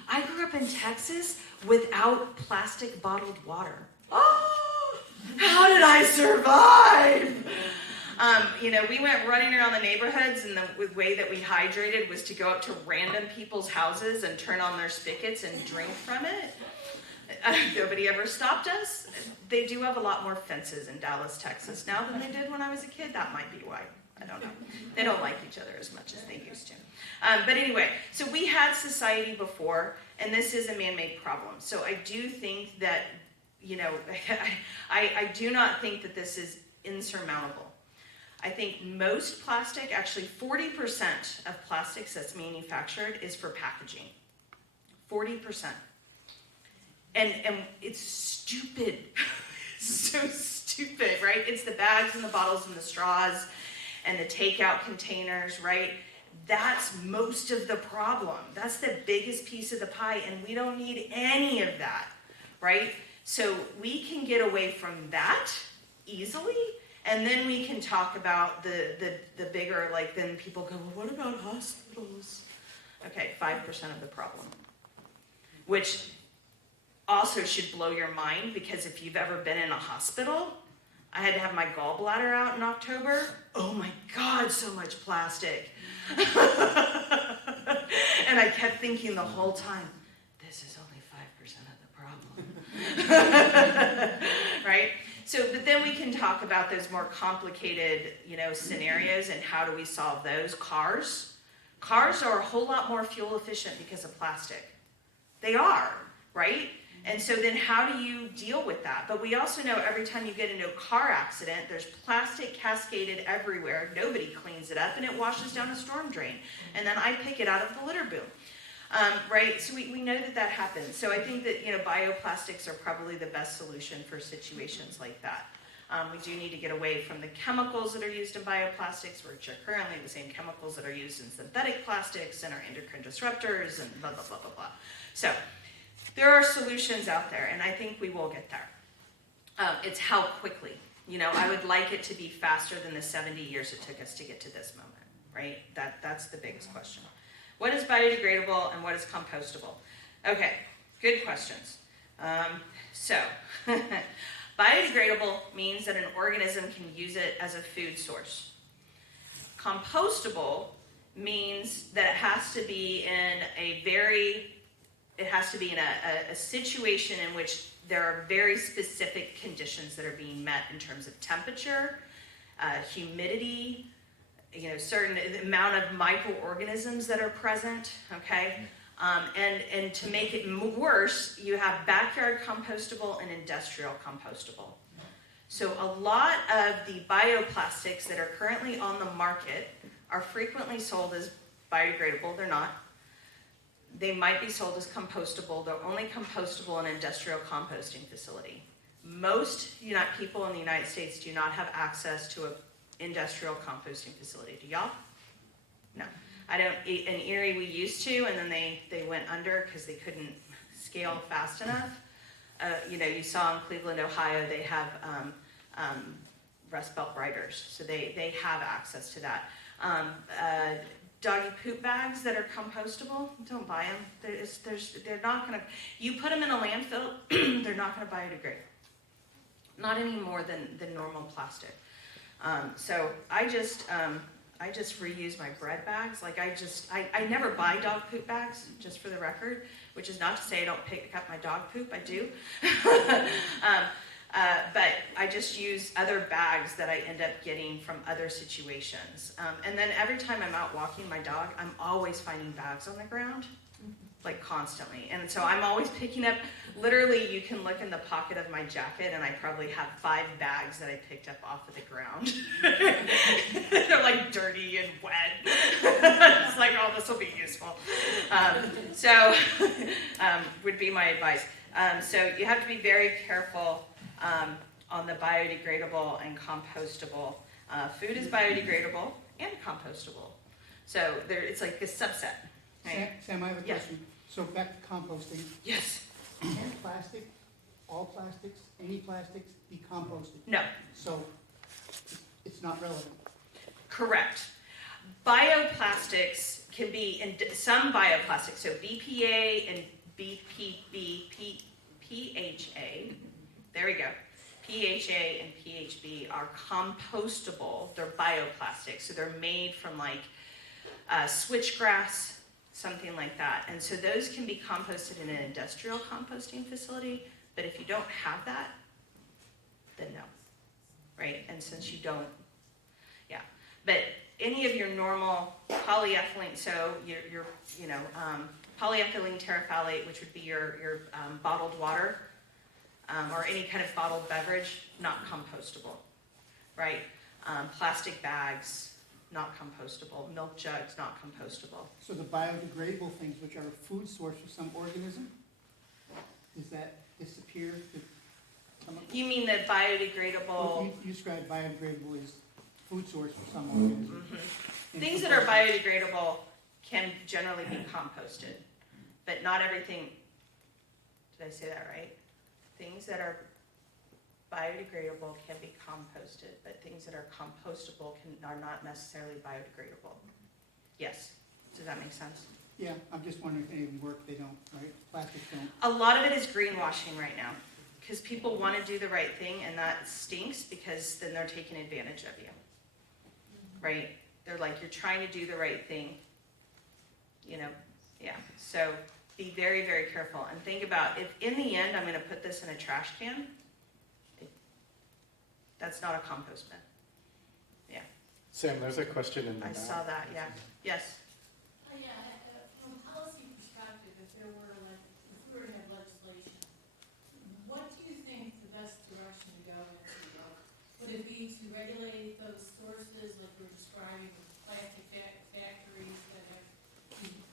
I grew up in Texas without plastic bottled water. Oh, how did I survive? You know, we went running around the neighborhoods, and the way that we hydrated was to go up to random people's houses and turn on their spigots and drink from it. Nobody ever stopped us. They do have a lot more fences in Dallas, Texas now than they did when I was a kid. That might be why. I don't know. They don't like each other as much as they used to. But anyway, so we had society before, and this is a man-made problem. So I do think that, you know, I do not think that this is insurmountable. I think most plastic, actually 40% of plastics that's manufactured is for packaging. 40%. And it's stupid. So stupid, right? It's the bags and the bottles and the straws and the takeout containers, right? That's most of the problem. That's the biggest piece of the pie, and we don't need any of that, right? So we can get away from that easily, and then we can talk about the bigger, like, then people go, well, what about hospitals? Okay, 5% of the problem. Which also should blow your mind, because if you've ever been in a hospital, I had to have my gallbladder out in October. Oh my God, so much plastic. And I kept thinking the whole time, this is only 5% of the problem. Right? So, but then we can talk about those more complicated, you know, scenarios and how do we solve those. Cars are a whole lot more fuel efficient because of plastic. They are, right? And so then how do you deal with that? But we also know every time you get into a car accident, there's plastic cascaded everywhere. Nobody cleans it up, and it washes down a storm drain. And then I pick it out of the litter boom. Right? So we know that happens. So I think that, you know, bioplastics are probably the best solution for situations like that. We do need to get away from the chemicals that are used in bioplastics, which are currently the same chemicals that are used in synthetic plastics and are endocrine disruptors and blah, blah, blah, blah, blah. So there are solutions out there, and I think we will get there. It's how quickly. You know, I would like it to be faster than the 70 years it took us to get to this moment, right? That's the biggest question. What is biodegradable and what is compostable? Okay, good questions. So, biodegradable means that an organism can use it as a food source. Compostable means that it has to be in a situation in which there are very specific conditions that are being met in terms of temperature, humidity, you know, certain amount of microorganisms that are present, okay? And to make it worse, you have backyard compostable and industrial compostable. So a lot of the bioplastics that are currently on the market are frequently sold as biodegradable. They're not. They might be sold as compostable. They're only compostable in an industrial composting facility. Most people in the United States do not have access to an industrial composting facility. Do y'all? No. I don't. In Erie, we used to, and then they went under because they couldn't scale fast enough. You saw in Cleveland, Ohio, they have Rust Belt Riders, so they have access to that. Doggy poop bags that are compostable, don't buy them. They're not going to. You put them in a landfill, they're not going to biodegrade. Not any more than normal plastic. So I just reuse my bread bags. Like I never buy dog poop bags, just for the record, which is not to say I don't pick up my dog poop, I do. But I just use other bags that I end up getting from other situations. And then every time I'm out walking my dog, I'm always finding bags on the ground. like constantly. And so I'm always picking up, literally you can look in the pocket of my jacket and I probably have 5 bags that I picked up off of the ground. They're like dirty and wet. It's like, oh, this will be useful. Would be my advice. So you have to be very careful on the biodegradable and compostable. Food is biodegradable and compostable. So it's like a subset. Right? Sam, I have a Yes. question. So back to composting. Yes. Can plastic, all plastics, any plastics be composted? No. So it's not relevant. Correct. Bioplastics can be, in some bioplastics, so BPA and PHA, there we go. PHA and PHB are compostable. They're bioplastics, so they're made from like switchgrass, something like that. And so those can be composted in an industrial composting facility, but if you don't have that, then no, right? And since you don't, yeah. But any of your normal polyethylene, so your polyethylene terephthalate, which would be your bottled water, or any kind of bottled beverage, not compostable, right? Plastic bags, not compostable. Milk jugs, not compostable. So the biodegradable things, which are a food source for some organism, does that disappear? You mean the biodegradable? You describe biodegradable as food source for some organism. Mhm. Things that are biodegradable can generally be composted, but not everything. Did I say that right? Things that are biodegradable can be composted, but things that are compostable are not necessarily biodegradable. Yes. Does that make sense? Yeah, I'm just wondering if any of them work. They don't, right? Plastics don't. A lot of it is greenwashing right now, because people want to do the right thing, and that stinks because then they're taking advantage of you, right? They're like, you're trying to do the right thing, yeah. So be very, very careful and think about, if in the end I'm going to put this in a trash can, that's not a compost bin. Yeah, Sam, there's a question in the I back. saw that, yeah. Yes? From a policy perspective, if we were to have legislation, what do you think the best direction to go in? Would it be to regulate those sources like we're describing, plastic factories that have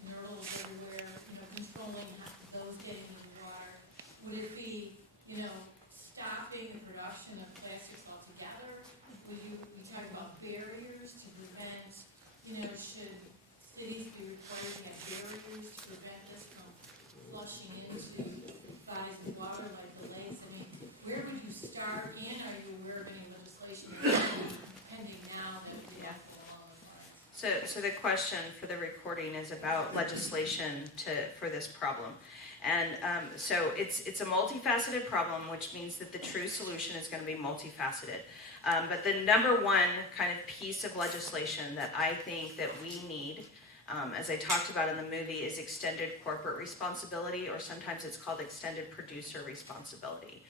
knurls everywhere, controlling those getting in the water? Would it be, stopping the production of plastics altogether? Would you talk about barriers to prevent, should cities be required to have barriers to prevent this from flushing into bodies of water like the lakes? I mean, where would you start, and are you aware of any legislation pending now that would be along those lines? So the question for the recording is about legislation for this problem. And so it's a multifaceted problem, which means that the true solution is going to be multifaceted. But the number one kind of piece of legislation that I think that we need, as I talked about in the movie, is extended corporate responsibility, or sometimes it's called extended producer responsibility.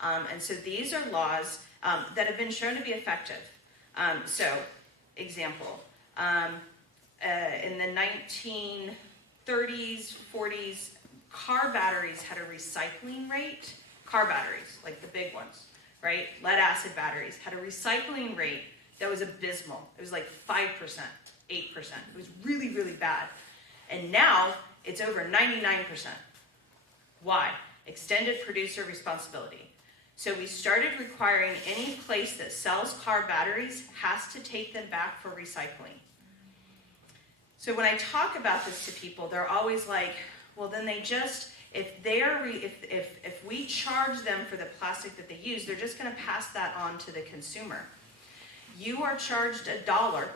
And so these are laws that have been shown to be effective. So, example, in the 1930s, 40s, car batteries had a recycling rate, car batteries, like the big ones, right? Lead acid batteries had a recycling rate that was abysmal. It was like 5%, 8%. It was really, really bad. And now it's over 99%. Why? Extended producer responsibility. So we started requiring any place that sells car batteries has to take them back for recycling. So when I talk about this to people, they're always like, well, then they just, if we charge them for the plastic that they use, they're just going to pass that on to the consumer. You are charged $1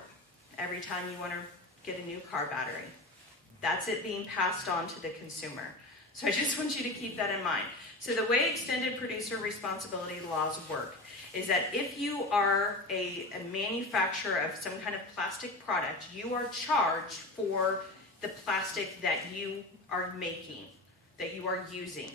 every time you want to get a new car battery. That's it being passed on to the consumer. So I just want you to keep that in mind. So the way extended producer responsibility laws work is that if you are a manufacturer of some kind of plastic product, you are charged for the plastic that you are making, that you are using.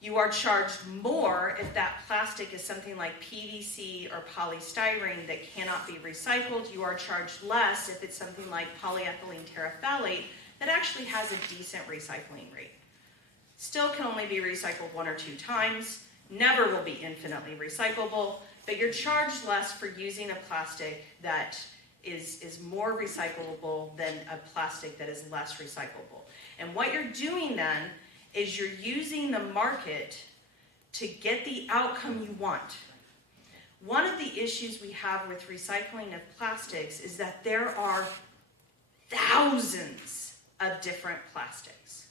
You are charged more if that plastic is something like PVC or polystyrene that cannot be recycled. You are charged less if it's something like polyethylene terephthalate that actually has a decent recycling rate. Still can only be recycled 1 or 2 times, never will be infinitely recyclable, but you're charged less for using a plastic that is more recyclable than a plastic that is less recyclable. And what you're doing then is you're using the market to get the outcome you want. One of the issues we have with recycling of plastics is that there are thousands of different plastics.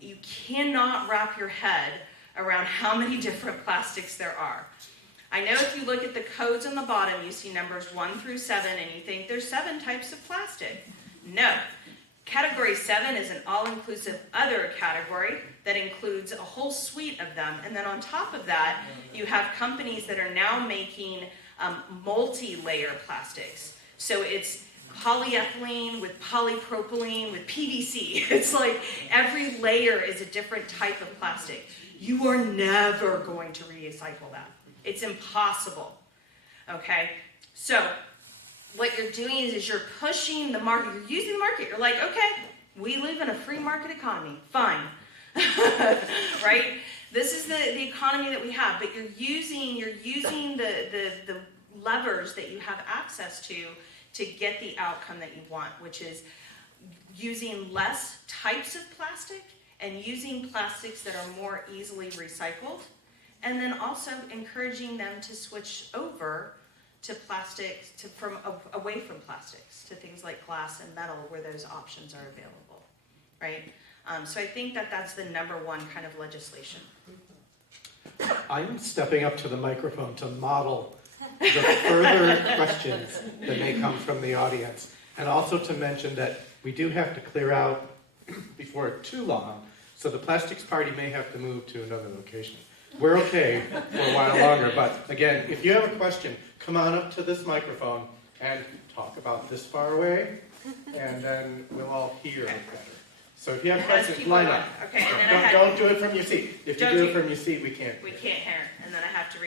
You cannot wrap your head around how many different plastics there are. I know if you look at the codes on the bottom, you see numbers 1 through 7, and you think there's 7 types of plastic. No. Category 7 is an all-inclusive other category that includes a whole suite of them. And then on top of that, you have companies that are now making multi-layer plastics. So it's polyethylene with polypropylene with PVC. It's like every layer is a different type of plastic. You are never going to recycle that. It's impossible. Okay? So what you're doing is you're pushing the market. You're using the market. You're like, okay, we live in a free market economy. Fine. Right? This is the economy that we have, but you're using the levers that you have access to get the outcome that you want, which is using less types of plastic and using plastics that are more easily recycled, and then also encouraging them to switch over to plastics, away from plastics, to things like glass and metal where those options are available, right? So I think that's the #1 kind of legislation. I'm stepping up to the microphone to model the further questions that may come from the audience, and also to mention that we do have to clear out before too long, so the plastics party may have to move to another location. We're okay for a while longer, but again, if you have a question, come on up to this microphone and talk about this far away, and then we'll all hear it better. So if you have questions, line up. Okay, and then Don't do it from your seat. If you do it from your seat, we can't. We can't hear, and then I have to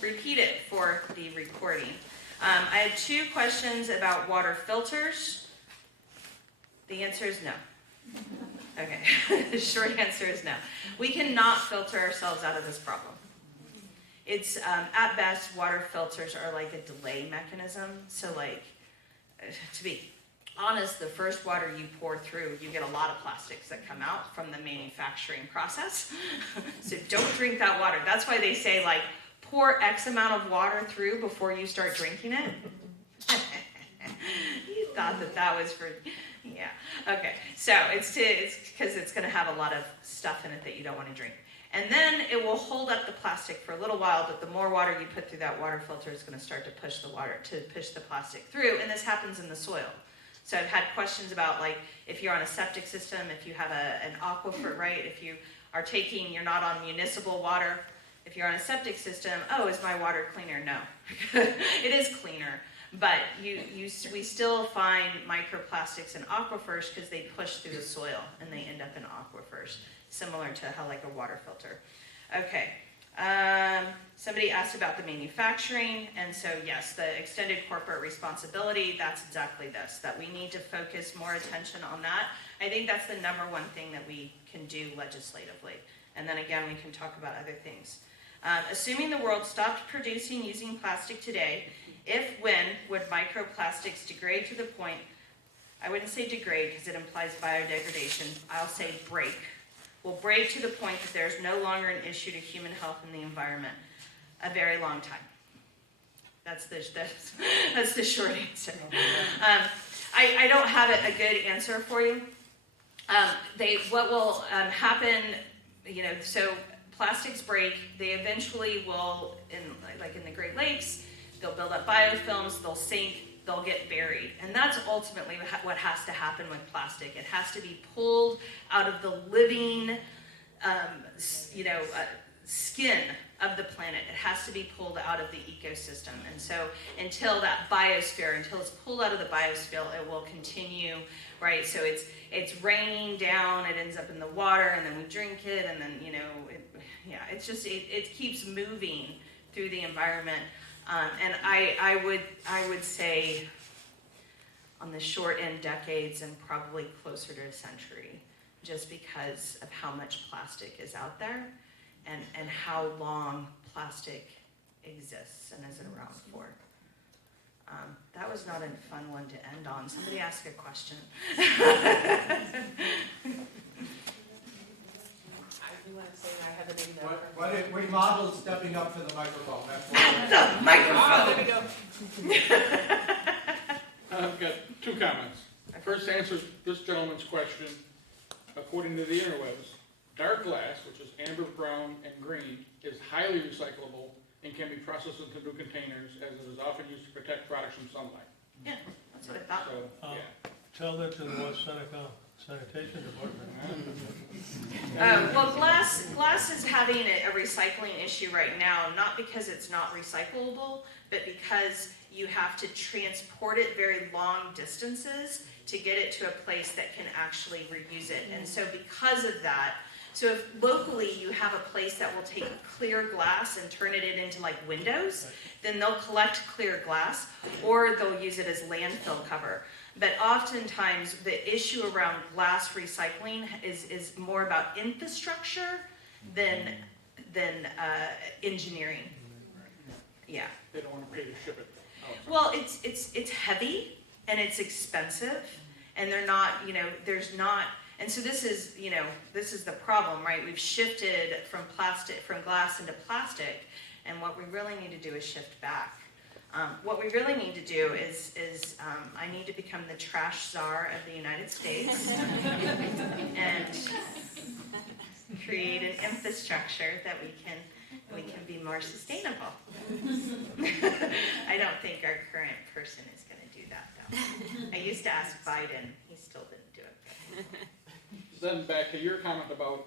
repeat it for the recording. I had 2 questions about water filters. The answer is no. Okay, the short answer is no. We cannot filter ourselves out of this problem. It's, at best, water filters are like a delay mechanism. So like, to be honest, the first water you pour through, you get a lot of plastics that come out from the manufacturing process. So don't drink that water. That's why they say like, pour X amount of water through before you start drinking it. You thought that was for, yeah. Okay, so it's because it's going to have a lot of stuff in it that you don't want to drink. And then it will hold up the plastic for a little while, but the more water you put through that water filter is going to start to push the plastic through, and this happens in the soil. So I've had questions about like if you're on a septic system, if you have an aquifer, right? If you are you're not on municipal water. If you're on a septic system, oh, is my water cleaner? No, it is cleaner. But we still find microplastics in aquifers because they push through the soil and they end up in aquifers, similar to how like a water filter. Okay, somebody asked about the manufacturing, and so yes, the extended corporate responsibility, that's exactly this, that we need to focus more attention on that. I think that's the #1 thing that we can do legislatively. And then again, we can talk about other things. Assuming the world stopped producing using plastic today, when would microplastics degrade to the point, I wouldn't say degrade because it implies biodegradation, I'll say break. Will break to the point that there's no longer an issue to human health and the environment. A very long time. That's the short answer. I don't have a good answer for you. What will happen, so plastics break, they eventually will, in the Great Lakes, they'll build up biofilms, they'll sink, they'll get buried. And that's ultimately what has to happen with plastic. It has to be pulled out of the living, skin of the planet. It has to be pulled out of the ecosystem. And so until it's pulled out of the biosphere, it will continue, right? So it's raining down, it ends up in the water, and then we drink it, and then, it keeps moving through the environment. And I would say on the short end decades and probably closer to a century, just because of how much plastic is out there and how long plastic exists and is around for. That was not a fun one to end on. Somebody ask a question. I do want to say I have it in there. What if we modeled stepping up to the microphone? That's what The microphone. There we go. I've got two comments. First, to answer this gentleman's question, according to the interwebs, dark glass, which is amber, brown, and green, is highly recyclable and can be processed into new containers as it is often used to protect products from sunlight. Yeah, that's what I thought. So, yeah. Tell that to the West Seneca Sanitation Department. Well, glass is having a recycling issue right now, not because it's not recyclable, but because you have to transport it very long distances to get it to a place that can actually reuse it. And so because of that, so if locally you have a place that will take clear glass and turn it into like windows, then they'll collect clear glass, or they'll use it as landfill cover. But oftentimes the issue around glass recycling is more about infrastructure than engineering. Yeah. They don't want to pay to ship it. Well, it's heavy and it's expensive, and they're not, there's not, and so this is the problem, right? We've shifted from glass into plastic, and what we really need to do is shift back. What we really need to do is I need to become the trash czar of the United States and create an infrastructure that we can be more sustainable. I don't think our current person is going to do that, though. I used to ask Biden. He still didn't do it. Then back to your comment about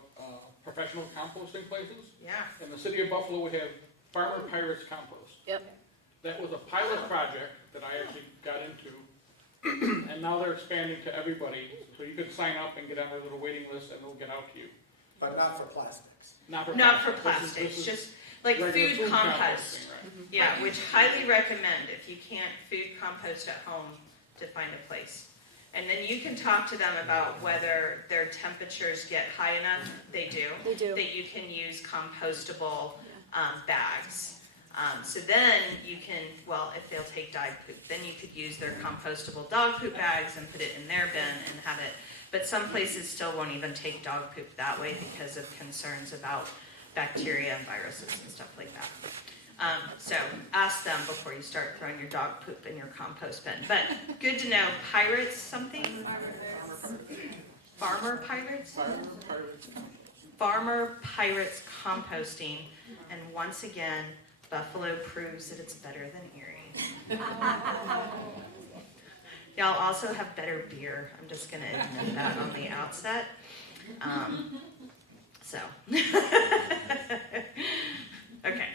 professional composting places. Yeah. In the city of Buffalo, we have Farmer Pirates Compost. Yep. That was a pilot project that I actually got into, and now they're expanding to everybody. So you can sign up and get on their little waiting list, and they'll get out to you. But not for plastics. Not for Not for plastics. plastics, This is just like regular food compost. composting, right? Yeah, which highly recommend if you can't food compost at home to find a place. And then you can talk to them about whether their temperatures get high enough. They do. They do. That you can use compostable bags. So then you can, if they'll take dog poop, then you could use their compostable dog poop bags and put it in their bin and have it. But some places still won't even take dog poop that way because of concerns about bacteria and viruses and stuff like that. So ask them before you start throwing your dog poop in your compost bin. But good to know, pirates something? Farmer pirates? Farmer Pirates Composting. And once again, Buffalo proves that it's better than Erie. Y'all also have better beer. I'm just going to admit that on the outset. Okay.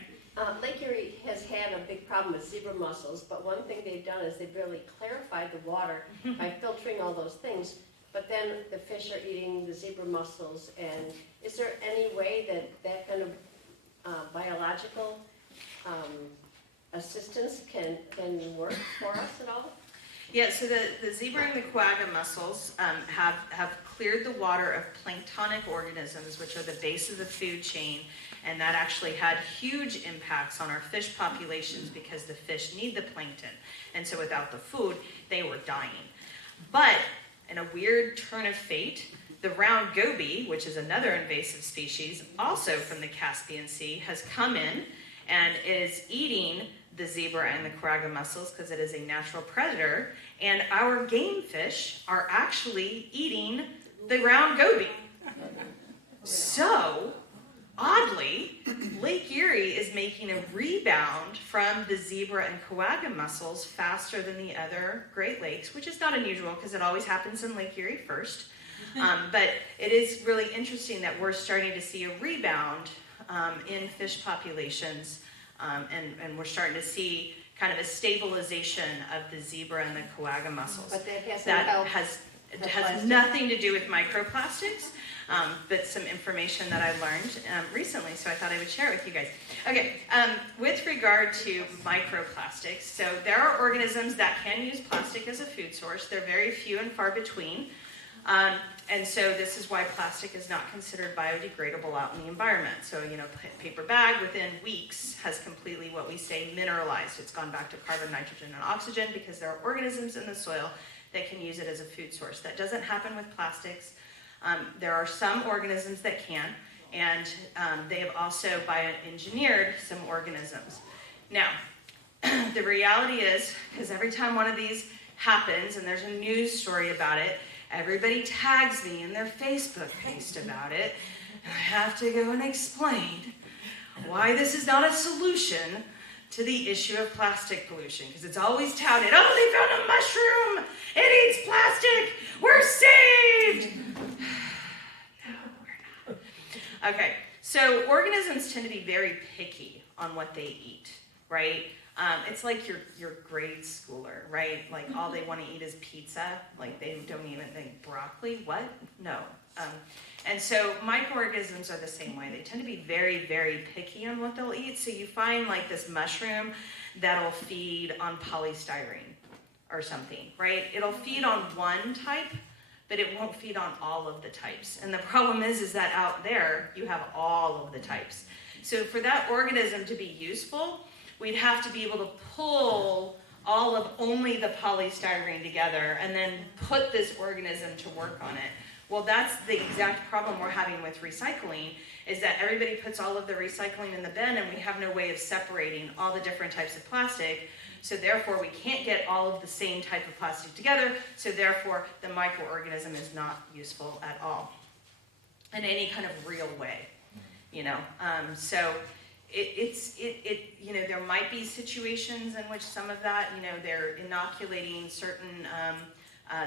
Lake Erie has had a big problem with zebra mussels, but one thing they've done is they've really clarified the water by filtering all those things. But then the fish are eating the zebra mussels, and is there any way that kind of biological assistance can work for us at all? Yeah, so the zebra and the quagga mussels have cleared the water of planktonic organisms, which are the base of the food chain, and that actually had huge impacts on our fish populations because the fish need the plankton, and so without the food, they were dying. But in a weird turn of fate, the round goby, which is another invasive species, also from the Caspian Sea, has come in and is eating the zebra and the quagga mussels because it is a natural predator, and our game fish are actually eating the round goby. So, oddly, Lake Erie is making a rebound from the zebra and quagga mussels faster than the other Great Lakes, which is not unusual because it always happens in Lake Erie first. But it is really interesting that we're starting to see a rebound in fish populations, and we're starting to see kind of a stabilization of the zebra and the quagga mussels. But that hasn't That helped has the has plastic. nothing to do with microplastics. but some information that I learned recently, so I thought I would share it with you guys. Okay, with regard to microplastics, so there are organisms that can use plastic as a food source. They're very few and far between. And so this is why plastic is not considered biodegradable out in the environment. So, paper bag within weeks has completely, what we say, mineralized. It's gone back to carbon, nitrogen, and oxygen because there are organisms in the soil that can use it as a food source. That doesn't happen with plastics. There are some organisms that can, and they have also bioengineered some organisms. Now, the reality is, because every time one of these happens, and there's a news story about it, everybody tags me in their Facebook post about it, and I have to go and explain why this is not a solution to the issue of plastic pollution, because it's always touted, oh, they found a mushroom, it eats plastic, we're saved! No, we're not. Okay, so organisms tend to be very picky on what they eat, right? It's like your grade schooler, right? Like all they want to eat is pizza. Like they don't even think broccoli. What? No. And so microorganisms are the same way. They tend to be very, very picky on what they'll eat. So you find like this mushroom that'll feed on polystyrene or something, right? It'll feed on one type, but it won't feed on all of the types. And the problem is that out there you have all of the types. So for that organism to be useful, we'd have to be able to pull all of only the polystyrene together and then put this organism to work on it. Well, that's the exact problem we're having with recycling, is that everybody puts all of the recycling in the bin and we have no way of separating all the different types of plastic. So therefore, we can't get all of the same type of plastic together. So therefore, the microorganism is not useful at all in any kind of real way, So there might be situations in which some of that, they're inoculating certain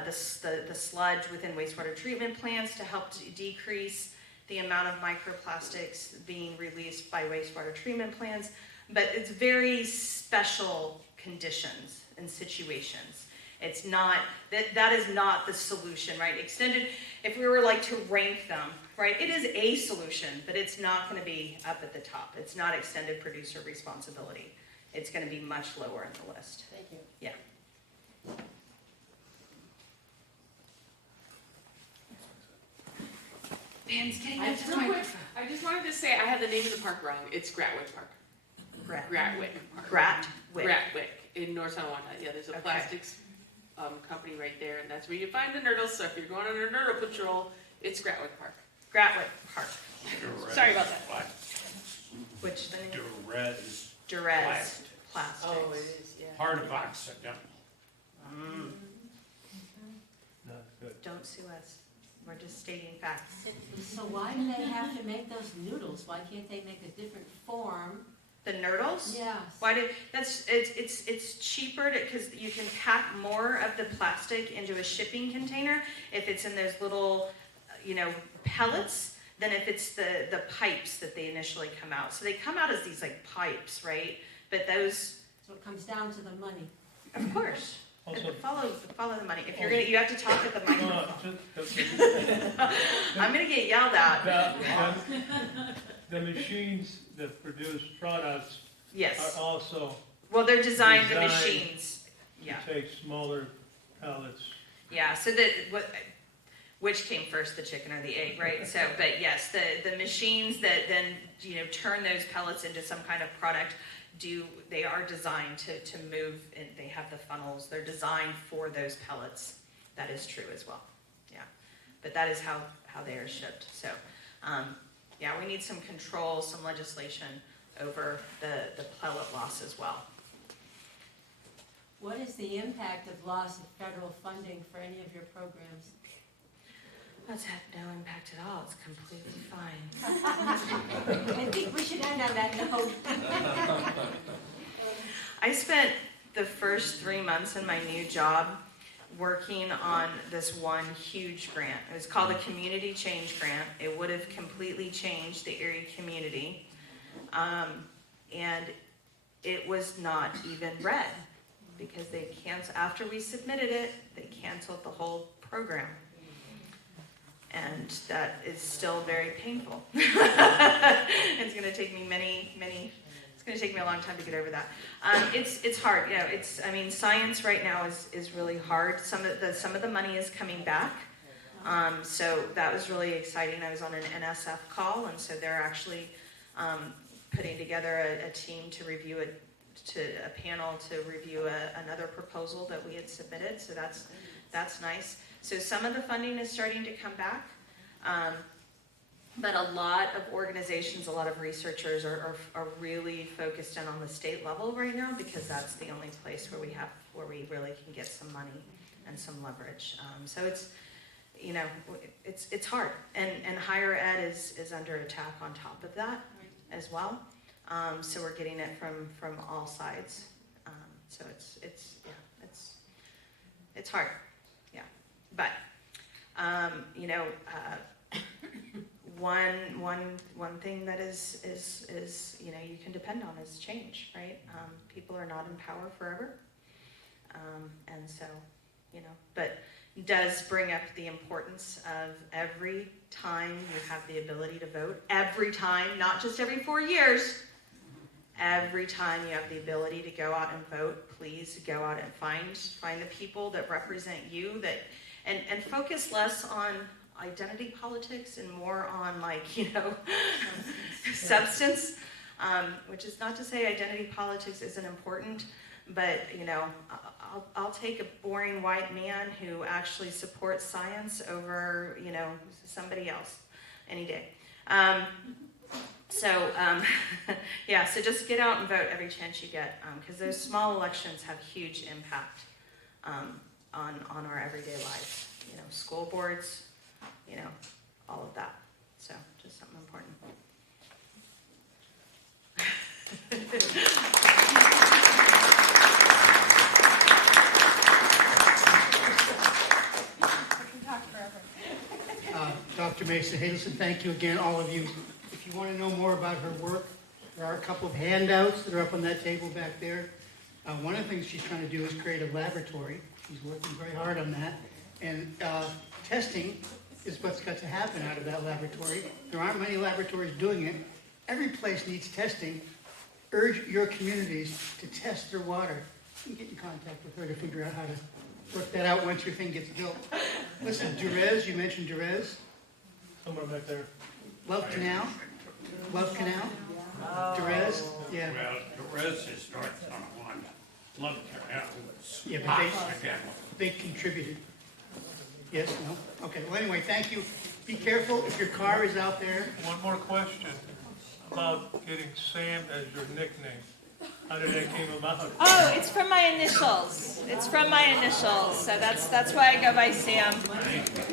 the sludge within wastewater treatment plants to help to decrease the amount of microplastics being released by wastewater treatment plants, but it's very special conditions and situations. It's not, that is not the solution, right? Extended, if we were like to rank them, right, it is a solution, but it's not going to be up at the top. It's not extended producer responsibility. It's going to be much lower in the list. Thank you. Yeah. Ben's getting up to the Real quick, microphone. I just wanted to say, I had the name of the park wrong. It's Gratwick Park. Gratwick Park. Gratwick. Gratwick in North Tonawanda. Yeah, there's a Okay. plastics company right there, and that's where you find the nurdles. So if you're going on a nurdle patrol, it's Gratwick Park. Gratwick Park. Sorry about that. Which the name? Durez. Durez. Plastic. Plastics. Oh, it is, yeah. Part of accident. Not good. Don't sue us. We're just stating facts. So why do they have to make those noodles? Why can't they make a different form? The nurdles? Yes. Why did it's cheaper because you can pack more of the plastic into a shipping container if it's in those little, pellets than if it's the pipes that they initially come out. So they come out as these like pipes, right? But those, So it comes down to the money. of course, Also, follow the money. If you have to talk at the microphone. the I'm gonna get yelled at. the machines that produce products Yes. are also Well, they're designed the Designed. machines. Yeah. to take smaller pellets. Yeah, so which came first, the chicken or the egg, right? So, but yes, the machines that then, turn those pellets into some kind of product they are designed to move, and they have the funnels, they're designed for those pellets. That is true as well, yeah. But that is how they are shipped, so, we need some control, some legislation over the pellet loss as well. What is the impact of loss of federal funding for any of your programs? That's had no impact at all, it's completely fine. I think we should end on that note. I spent the first 3 months in my new job working on this one huge grant. It was called a Community Change Grant. It would have completely changed the Erie community. And it was not even read because after we submitted it, they canceled the whole program. And that is still very painful. It's going to take me it's going to take me a long time to get over that. It's hard, I mean, science right now is really hard. Some of the money is coming back. So that was really exciting. I was on an NSF call, and so they're actually putting together a team to review it, to a panel to review another proposal that we had submitted. So that's nice. So some of the funding is starting to come back, but a lot of organizations, a lot of researchers are really focused in on the state level right now, because that's the only place where we really can get some money and some leverage. So it's hard, and higher ed is under attack on top of that as well. So we're getting it from all sides. So it's hard. But, one thing that is you can depend on is change, right? People are not in power forever. And so, but it does bring up the importance of every time you have the ability to vote, every time, not just every 4 years, every time you have the ability to go out and vote, please go out and find the people that represent you, and focus less on identity politics and more on substance, which is not to say identity politics isn't important, but I'll take a boring white man who actually supports science over somebody else any day. So just get out and vote every chance you get, because those small elections have huge impact on our everyday lives. School boards, all of that. So just something important. Dr. Mesa Hadelson, thank you again, all of you. If you want to know more about her work, there are a couple of handouts that are up on that table back there. One of the things she's trying to do is create a laboratory. She's working very hard on that. And testing is what's got to happen out of that laboratory. There aren't many laboratories doing it. Every place needs testing. Urge your communities to test their water. You can get in contact with her to figure out how to work that out once your thing gets built. Listen, Durez, you mentioned Durez. Somewhere back there. Love Canal? Durez? Yeah. Well, the rest is North Tonawanda. Love Canal was Yeah, but hot again. they contributed. Yes, no? Okay, well, anyway, thank you. Be careful if your car is out there. One more question about getting Sam as your nickname. How did that came about? Oh, it's from my initials. So that's why I go by Sam.